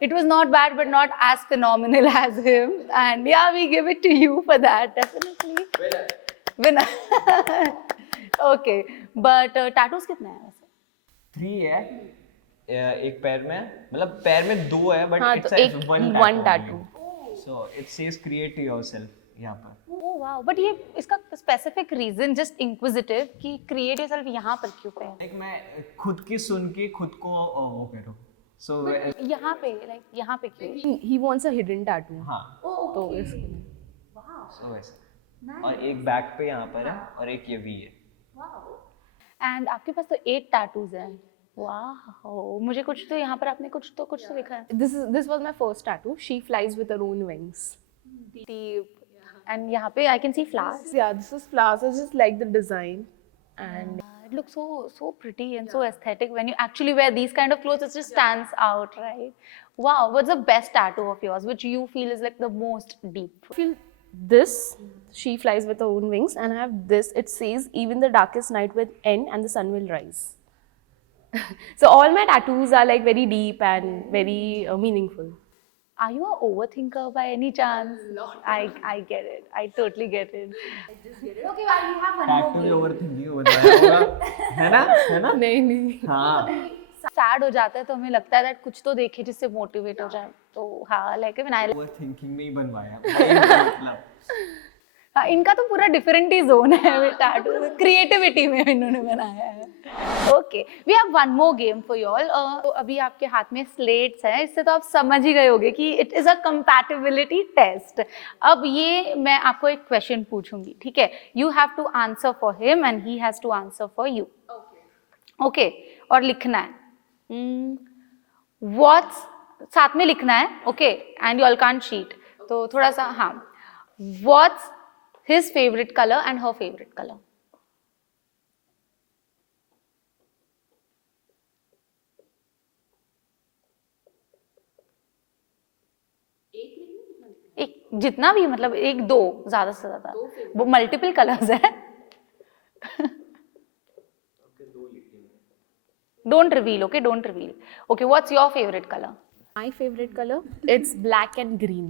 It was not bad, but not as phenomenal as him. And yeah, we give it to you for that, definitely. Winner. Okay, but tattoos कितने हैं वैसे? 3 है। एक पैर में, मतलब पैर में 2 है, बट हाँ, इट्स तो एक one tattoo. So it says create yourself यहाँ पर। Oh wow, but ये इसका specific reason, just inquisitive, कि create yourself यहाँ पर क्यों पे है? लाइक मैं खुद की सुन के खुद को वो करूँ। सो यहाँ पे, like यहाँ पे क्यों? He wants a hidden tattoo. हाँ, तो इसके लिए। सो वैसे। और एक बैक पे यहाँ पर है और एक ये भी है। एंड आपके पास तो 8 टैटूज हैं। वाह, मुझे कुछ तो यहाँ पर आपने कुछ तो लिखा है। This was my first tattoo. She flies with her own wings. Deep. And यहाँ पे I can see flowers. Yeah, this is flowers. I just like the design, and It looks so pretty and so aesthetic when you actually wear these kind of clothes. It just stands out, right? Wow, what's the best tattoo of yours which you feel is like the most deep? I feel this. She flies with her own wings, and I have this. It says, "Even the darkest night will end, and the sun will rise." So all my tattoos are like very deep and very meaningful. Are you an overthinker by any chance? No. I get it. I totally get it. Okay, well, we have one more tattoo game. Overthinking हो जाएगा होगा, है ना? नहीं हाँ। Sad हो जाता है तो हमें लगता है that कुछ तो देखे जिससे मोटिवेट हो जाए। तो हाँ, like when I ओवरथिंकिंग में ही बनवाया मतलब। हाँ, इनका तो पूरा डिफरेंट ही जोन है टैटू, क्रिएटिविटी में इन्होंने बनाया है। Okay, we have one more game for you all. तो अभी आपके हाथ में स्लेट्स हैं, इससे तो आप समझ ही गए होंगे कि it is a compatibility test. अब ये मैं आपको एक क्वेश्चन पूछूंगी, ठीक है? You have to answer for him and he has to answer for you. Okay, और लिखना है व्हाट्स, साथ में लिखना है, okay? And you all can't cheat, तो थोड़ा सा हाँ। What's his favorite color and her favorite color? एक जितना भी, मतलब 1 2 ज्यादा से ज्यादा, वो मल्टीपल कलर्स है। Don't reveal, okay? Don't reveal. Okay, what's your favorite color? My favorite color, it's black and green.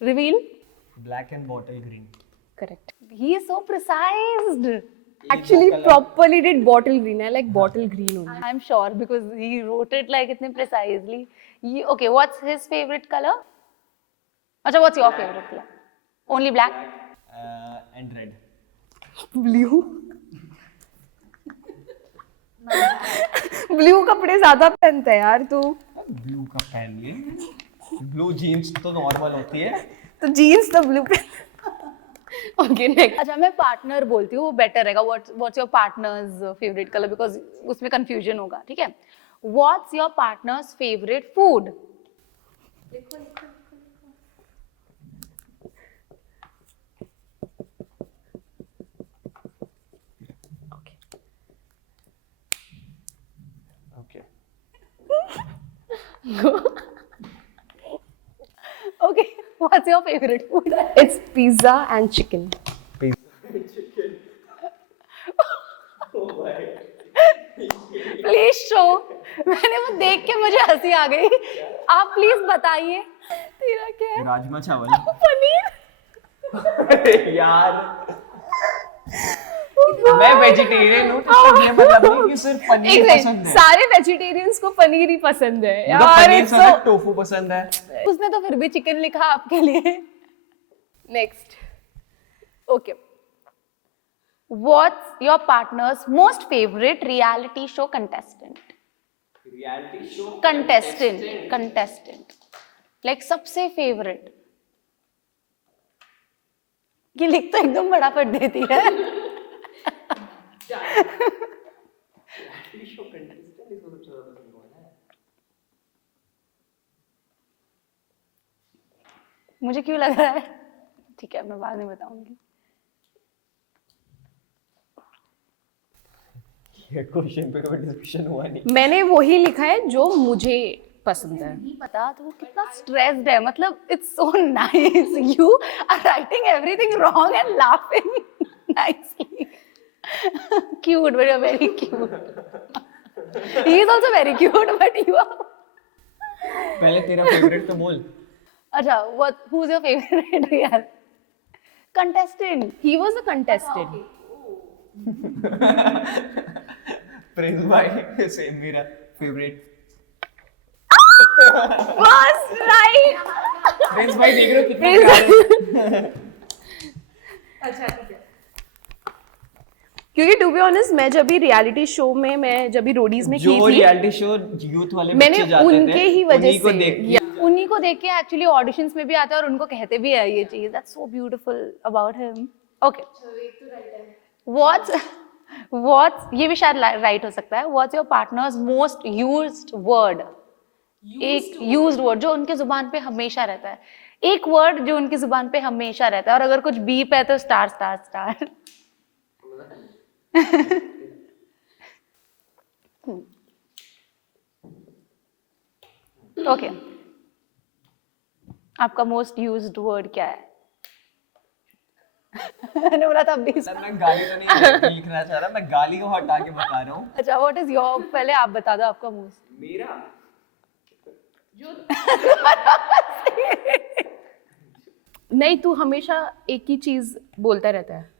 Reveal. Black and bottle green. Correct. He is so precise. Actually, properly did bottle green. I like bottle green only. I'm sure because he wrote it like itne precisely. Okay, what's his favorite color? Acha, what's your favorite color? Only black? And red. Blue. Blue कपड़े ज्यादा पहनता है यार तू। Blue का पहन लिए, blue jeans तो नॉर्मल होती है। तो जीन्स तो ब्लू ओके नेक्स्ट। अच्छा, मैं पार्टनर बोलती हूँ, वो बेटर रहेगा। What's your partner's favourite colour, because उसमें कंफ्यूजन होगा, ठीक है? What's your partner's favourite food? Okay, what's your favorite food? It's pizza and chicken. Please show. मैंने वो देख के मुझे हंसी आ गई. आप प्लीज बताइए. तेरा क्या है? राजमा चावल. पनीर. यार मैं वेजिटेरियन हूँ तो इसका ये मतलब नहीं कि सिर्फ पनीर पसंद है. सारे वेजिटेरियंस को पनीर ही पसंद है मुझे यार. पनीर It's से so- टोफू पसंद है. उसने तो फिर भी चिकन लिखा आपके लिए. Next. Okay. What's your partner's most favorite reality show contestant? Reality show Contestant. Like सबसे favorite. ये लिख तो एकदम बड़ा पढ़ देती है. रियलिटी शो कंटेस्टेंट इसको सबसे ज्यादा पसंद कौन है? मुझे क्यों लग रहा है? ठीक है, मैं बाद में बताऊंगी. ये क्वेश्चन पे कोई डिस्कशन हुआ नहीं. मैंने वही लिखा है जो मुझे पसंद है. नहीं पता तो वो कितना स्ट्रेस्ड है. मतलब it's so nice. You are writing everything wrong and laughing nicely. Cute, but you are very cute. He is also very cute, but you are. पहले तेरा फेवरेट तो बोल. अच्छा, what who is your favourite real contestant? He was a contestant. Prince भाई same मेरा favourite. Was right. Prince भाई देख रहे हो कितना Prince- प्यार है. क्योंकि टू बी ऑनेस्ट मैं जब भी रियलिटी शो में मैं जब भी रोडीज में की जो थी रियलिटी शो यूथ वाले मैंने बच्चे जाते उनके थे, ही वजह उन्हीं को से देख के या- उन्हीं को देख के एक्चुअली ऑडिशंस में भी आते हैं और उनको कहते भी है ये चीज. That's so beautiful about him. Okay, what's ये भी शायद राइट हो सकता है. What's your partner's most used word? एक यूज्ड वर्ड जो उनके जुबान पे हमेशा रहता है. एक वर्ड जो उनकी जुबान पे हमेशा रहता है, और अगर कुछ बीप है तो स्टार स्टार स्टार. ओके, आपका मोस्ट यूज्ड वर्ड क्या है? मैंने बोला था अभी. सर मैं गाली तो नहीं लिखना चाह रहा, मैं गाली को हटा के बता रहा हूँ. अच्छा, व्हाट इज योर, पहले आप बता दो आपका मोस्ट. मेरा नहीं तू हमेशा एक ही चीज बोलता रहता है.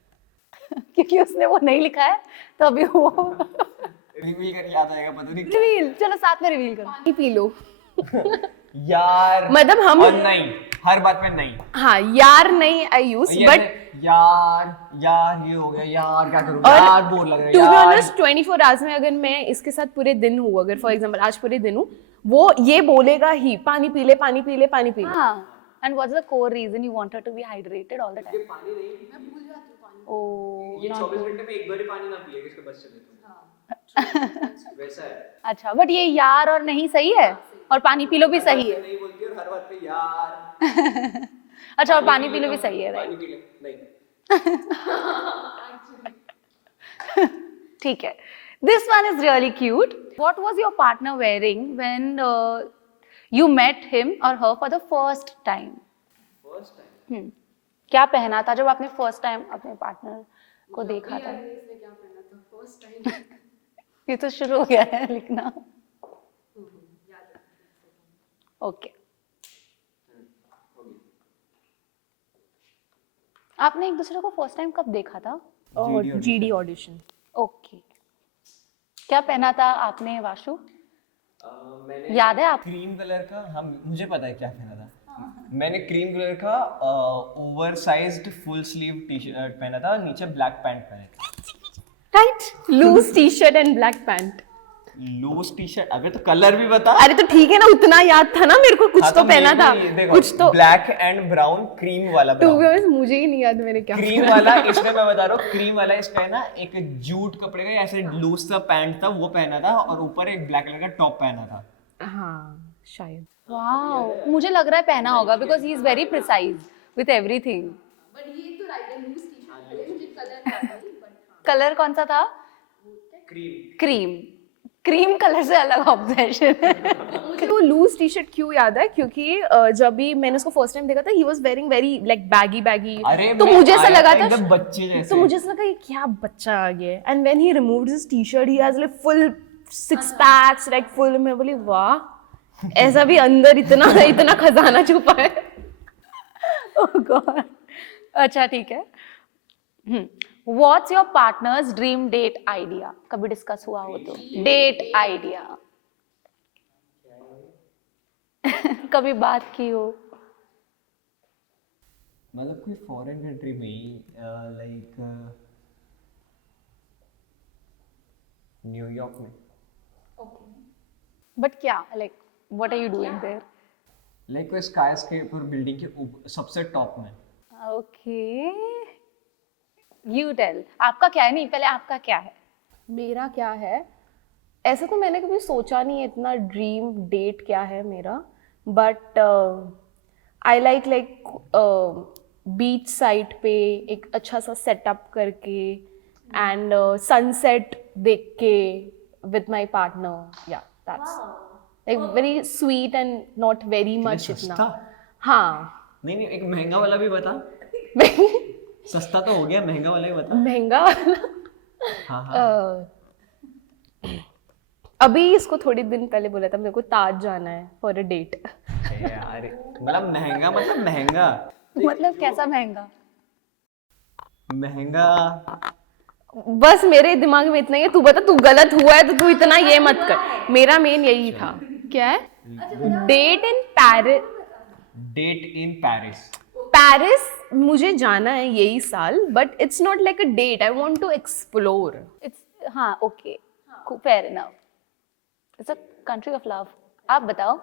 क्योंकि उसने वो नहीं लिखा है तो अभी वो रिवील कर याद आएगा पता नहीं. रिवील. चलो साथ में रिवील करो. पानी पी लो. यार मतलब हम और नहीं, हर बात में नहीं. हाँ यार नहीं आई यूज ये बट यार ये हो गया, यार क्या करूँ, और यार बोर लग रहा है टू बी यार. ऑनेस्ट 24 आवर्स में अगर मैं इसके साथ पूरे दिन हूँ, अगर फॉर एग्जांपल आज पूरे दिन हूँ, वो ये बोलेगा ही पानी पी ले पानी पी ले पानी पी ले. हाँ. And what's the core reason you want her to be hydrated all the ये टाइम? पानी नहीं, मैं भूल जाती हूँ पानी. ओ, ये 24 घंटे में एक बार ही पानी ना पिए किसके बस चले तो. वैसा है. अच्छा, बट ये यार और नहीं सही है, और पानी पी लो भी सही है. नहीं बोलती और हर बात पे यार. अच्छा, और पानी पी लो भी सही है, पानी राइट? पी ले नहीं. ठीक है. This one is really cute. What was your partner wearing when you met him or her for the first time? First time क्या पहना था जब आपने फर्स्ट टाइम अपने पार्टनर को देखा था? ये तो शुरू हो गया है लिखना. ओके. आपने एक दूसरे को फर्स्ट टाइम कब देखा था? और जीडी ऑडिशन. ओके. क्या पहना था आपने वाशु? मैंने याद है आप? क्रीम कलर का, हम मुझे पता है क्या पहना था. मैंने क्रीम कलर का oversized full sleeve T shirt पहना था, नीचे ब्लैक पैंट पहने थे. Right. Loose T shirt and black pant. Loose T shirt. अबे तो कलर भी बता. अरे तो ठीक है ना, उतना याद था ना मेरे को, कुछ हाँ, तो पहना था, कुछ तो. ब्लैक एंड ब्राउन, क्रीम वाला टू बी brown. ऑनेस्ट मुझे ही नहीं याद मैंने क्या क्रीम वाला इसमें मैं बता रहा हूँ, क्रीम वाला इसका है ना एक जूट कपड़े का ऐसे लूज सा पैंट था, वो पहना था, और ऊपर एक ब्लैक कलर का टॉप पहना था. हाँ शायद. वाओ, मुझे लग रहा है पहना होगा because he is very precise with everything. Colour कौन सा था? क्रीम. क्रीम. क्रीम कलर से अलग ऑब्सेशन है। मुझे वो लूज टी शर्ट क्यों याद है, क्योंकि जब भी मैंने उसको फर्स्ट टाइम देखा था, he was wearing very like baggy, अरे तो मैं मुझे ऐसा आया लगा था था, एकदम बच्चे जैसे। तो मुझे ऐसा लगा ये क्या बच्चा आ गया। And when he removed his T shirt, he has like full 6 PACS, like full. मैं बोली वाह, ऐसा भी अंदर इतना इतना खजाना छुपा है। Oh God. अच्छा ठीक है। What's your partner's dream date idea? कभी डिस्कस हुआ हो तो डेट आइडिया कभी बात की हो? मतलब कोई फॉरेन कंट्री में ही लाइक न्यूयॉर्क में। बट क्या like what are you doing there? Like कोई स्काईस्क्रेपर बिल्डिंग के सबसे टॉप में। ओके यू टेल, आपका क्या है? नहीं पहले आपका क्या है? मेरा क्या है, ऐसा तो मैंने कभी सोचा नहीं है इतना ड्रीम डेट क्या है मेरा, but I like beach side पे एक अच्छा सा सेटअप करके एंड सनसेट देख के विद माय पार्टनर, या that's like very sweet and not very much सस्ता? इतना। हाँ नहीं नहीं, एक महंगा वाला भी बता। सस्ता तो हो गया, महंगा वाला भी बता। महंगा वाला हाँ हाँ। अभी इसको थोड़ी दिन पहले बोला था मेरे को ताज जाना है फॉर अ डेट। यार मतलब महंगा, मतलब महंगा मतलब कैसा महंगा? महंगा। बस मेरे दिमाग में इतना ही है, तू बता, तू गलत हुआ है तो तू इतना ये मत कर। मेरा मेन यही था। क्या है? Date in Paris. Date in Paris. Paris मुझे जाना है यही साल, but it's not like a date, I want to explore. It's हाँ okay fair enough, it's a country of love. आप बताओ।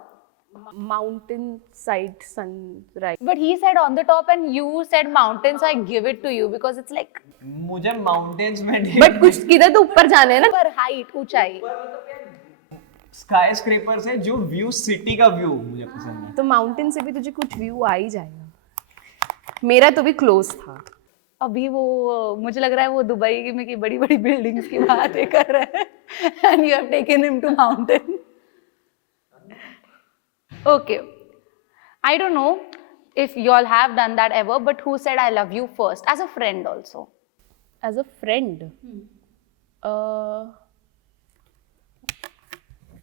Mountain side sunrise. But he said on the top and you said mountain, so I give it to you because it's like मुझे mountains में but कुछ किधर तो ऊपर जाना है ना। पर हाइट, ऊंचाई। स्काई स्क्रेपर से जो व्यू, सिटी का व्यू मुझे पसंद है। तो माउंटेन से भी तुझे कुछ व्यू आ ही जाएगा। मेरा तो भी क्लोज था। अभी वो मुझे लग रहा है वो दुबई में की बड़ी बड़ी बिल्डिंग्स की बातें कर रहे हैं and you have taken him to mountain. Okay, I don't know if you all have done that ever, but who said I love you first as a friend also? As a friend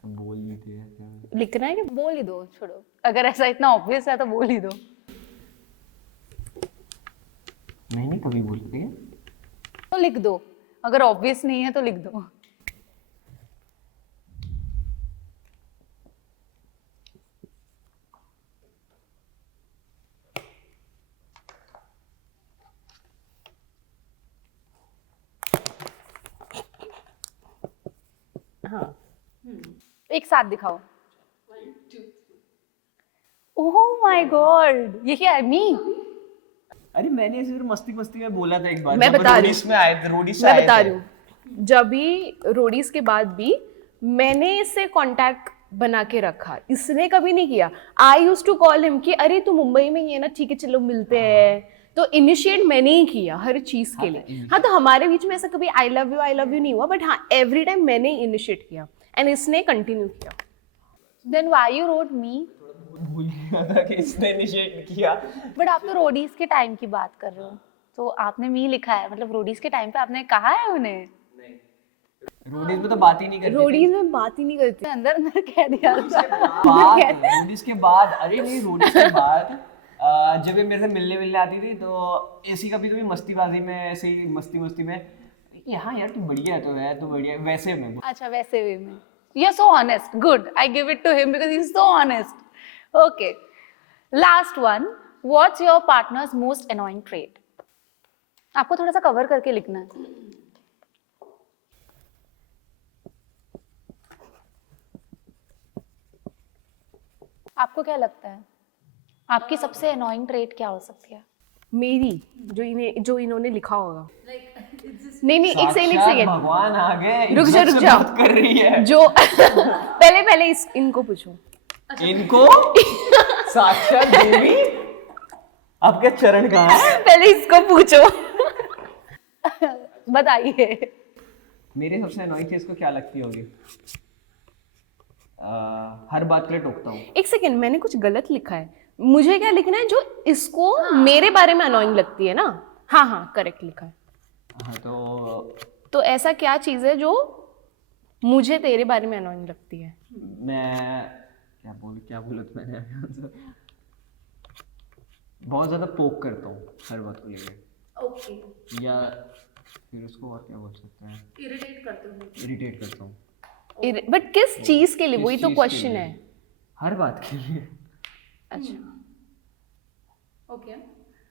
बोल ही दिया। लिखना है कि बोल ही दो, छोड़ो, अगर ऐसा इतना ऑब्वियस है तो बोल ही दो। मैंने कभी बोलते हैं तो लिख दो, अगर ऑब्वियस नहीं है तो लिख दो। हाँ। एक साथ दिखाओ। ओह माय गॉड, ये क्या है? मी? अरे मैंने ऐसे मस्ती मस्ती में बोला था एक बार, मैं जब बता रही रोडीज में आए थे, रोडीज से मैं आए बता थे। रही हूँ, जब भी रोडीज के बाद भी मैंने इससे कांटेक्ट बना के रखा, इसने कभी नहीं किया। आई यूज टू कॉल हिम कि अरे तू मुंबई में ही है ना, ठीक है चलो मिलते हैं। तो इनिशिएट मैंने ही किया हर चीज के लिए। हाँ, तो हमारे बीच में ऐसा कभी आई लव यू नहीं हुआ, बट हाँ एवरी टाइम मैंने ही इनिशिएट किया एंड इसने कंटिन्यू किया। देन व्हाई यू रोट मी? भूल गया था कि इसने इनिशिएट किया। बट आप तो रोडीज के टाइम की बात कर रहे हो, तो आपने मी लिखा है, मतलब रोडीज के टाइम पे आपने कहा है उन्हें? रोडीज में तो बात ही नहीं करती। रोडीज में बात ही नहीं करती। अंदर अंदर कह दिया था। रोडीज के बाद, अरे नहीं रोडीज के बाद जब ये मेरे से मिलने आती थी तो ऐसी कभी मस्तीबाजी में, ऐसे ही मस्ती में, हाँ यार तू बढ़िया है, तो है तो बढ़िया, वैसे में। अच्छा वैसे वे में। You are so honest, good, I give it to him because he is so honest. Okay, last one, what's your partner's most annoying trait? आपको थोड़ा सा कवर करके लिखना है। आपको क्या लगता है आपकी सबसे अनोइंग ट्रेट क्या हो सकती है? मेरी जो इन्होंने लिखा होगा। नहीं एक सेकंड साक्षात भगवान आ गए। रुक जा इज्जत से बात कर रही है जो पहले इनको पूछो। इनको साक्षात देवी, आपके चरण कहाँ है? पहले इसको पूछो। बताइए। मेरे सबसे अनोइंग चीज को क्या लगती होगी? हर बात के लिए टोकता हूँ। एक सेकेंड, मैंने कुछ गलत लिखा है। मुझे क्या लिखना है जो इसको मेरे बारे में अनोइंग लगती है ना? हाँ हाँ, करेक्ट लिखा है। हाँ तो ऐसा क्या चीज़ है जो मुझे तेरे बारे में अनोइंग लगती है? मैं क्या बोला था मैंने आंसर? बहुत ज़्यादा पोक करता हूँ हर बात को लेके। ओके। या फिर उसको और क्या बोल सकते हैं? इरिटेट करता हूँ। बट किस चीज़ के लिए? किस वही तो चीज़ के क्वेश्चन लिए? है। हर बात के लिए। अच्छा। ओके।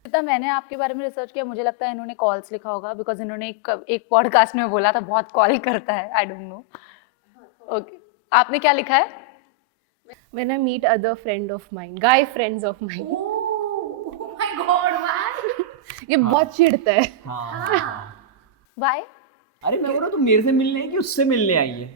तो मैंने आपके बारे में रिसर्च किया, मुझे लगता है इन्होंने कॉल्स लिखा होगा, बिकॉज इन्होंने एक पॉडकास्ट में बोला था बहुत कॉल करता है। I don't know. ओके, आपने क्या लिखा है? When I meet other friend of mine, guy friends of mine. Oh my God, why? ये बहुत चिढ़ता है। हाँ। Why? अरे मैं बोल रहा हूँ, तुम मेरे से मिलने है कि उससे मिलने आई है?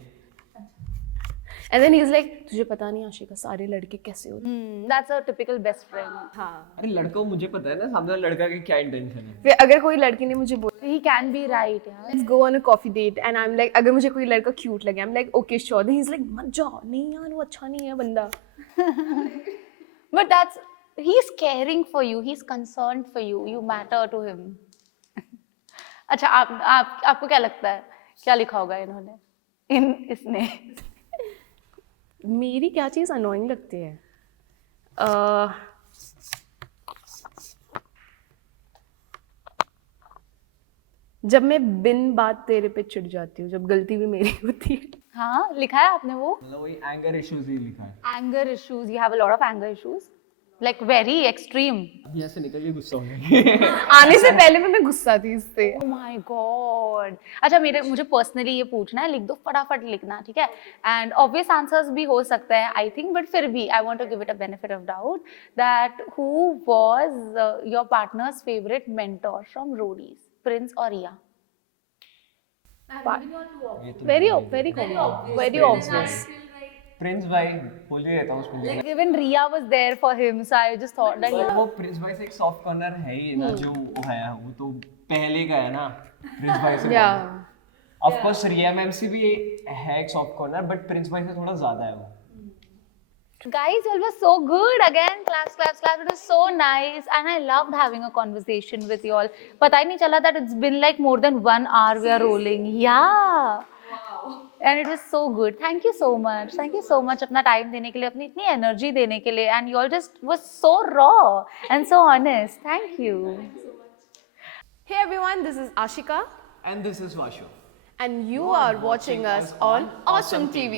And then he's like, तुझे पता नहीं आशिका, सारे लड़के कैसे होते That's a typical best friend. हैं। हाँ। अरे लड़का को मुझे पता है ना सामने वाले लड़का की क्या इंटेंशन है। फिर अगर कोई लड़की ने मुझे बोला, He can be right, yeah. let's go on a coffee date, and I'm like, अगर मुझे कोई लड़का cute लगे, I'm like, okay sure. Then he's like, मत जा, नहीं यार वो अच्छा नहीं है बंदा। But he's caring for you, he's concerned for you, you matter to him. अच्छा, आपको क्या लगता है क्या लिखा होगा इन्होंने इसने? मेरी क्या चीज़ अनोइंग लगती है? जब मैं बिन बात तेरे पे चिढ़ जाती हूँ, जब गलती भी मेरी होती है। हाँ, लिखा है आपने वो? मतलब वही एंगर इश्यूज ही लिखा है। Anger issues, you have a lot of anger issues, like very extreme. यहाँ से निकल के गुस्सा हो गया। आने से पहले मैं गुस्सा थी इससे। Oh my God. अच्छा, मुझे पर्सनली ये पूछना है, लिख दो फटाफट लिखना, ठीक है? एंड ऑब्वियस आंसर्स भी हो सकते हैं आई थिंक, बट फिर भी I want to give it a benefit of doubt that who was your partner's favourite mentor from Roadies, Prince और रिया? Very obvious. प्रिंस भाई बोल ही रहता हूँ उसको। Like even Riya was there for him, so I just thought that वो Prince भाई से एक सॉफ्ट कॉर्नर है ही ना, जो वो है वो तो पहले का है ना प्रिंस भाई से। ऑफ कोर्स रिया मैम से भी है एक सॉफ्ट कॉर्नर, बट प्रिंस भाई से थोड़ा ज्यादा है वो। guys, you all were so good again. Claps. It was so nice, and I loved having a conversation with you all. पता ही नहीं चला that it's been like more than 1 hour we are rolling. Yeah. And it was so good. Thank you so much. Thank you so much अपना time देने के लिए, अपनी इतनी energy देने के लिए, and you all just was so raw and so honest. Thank you. Hey everyone, this is Ashika, And this is Vashu. and you are watching us on Awesome TV.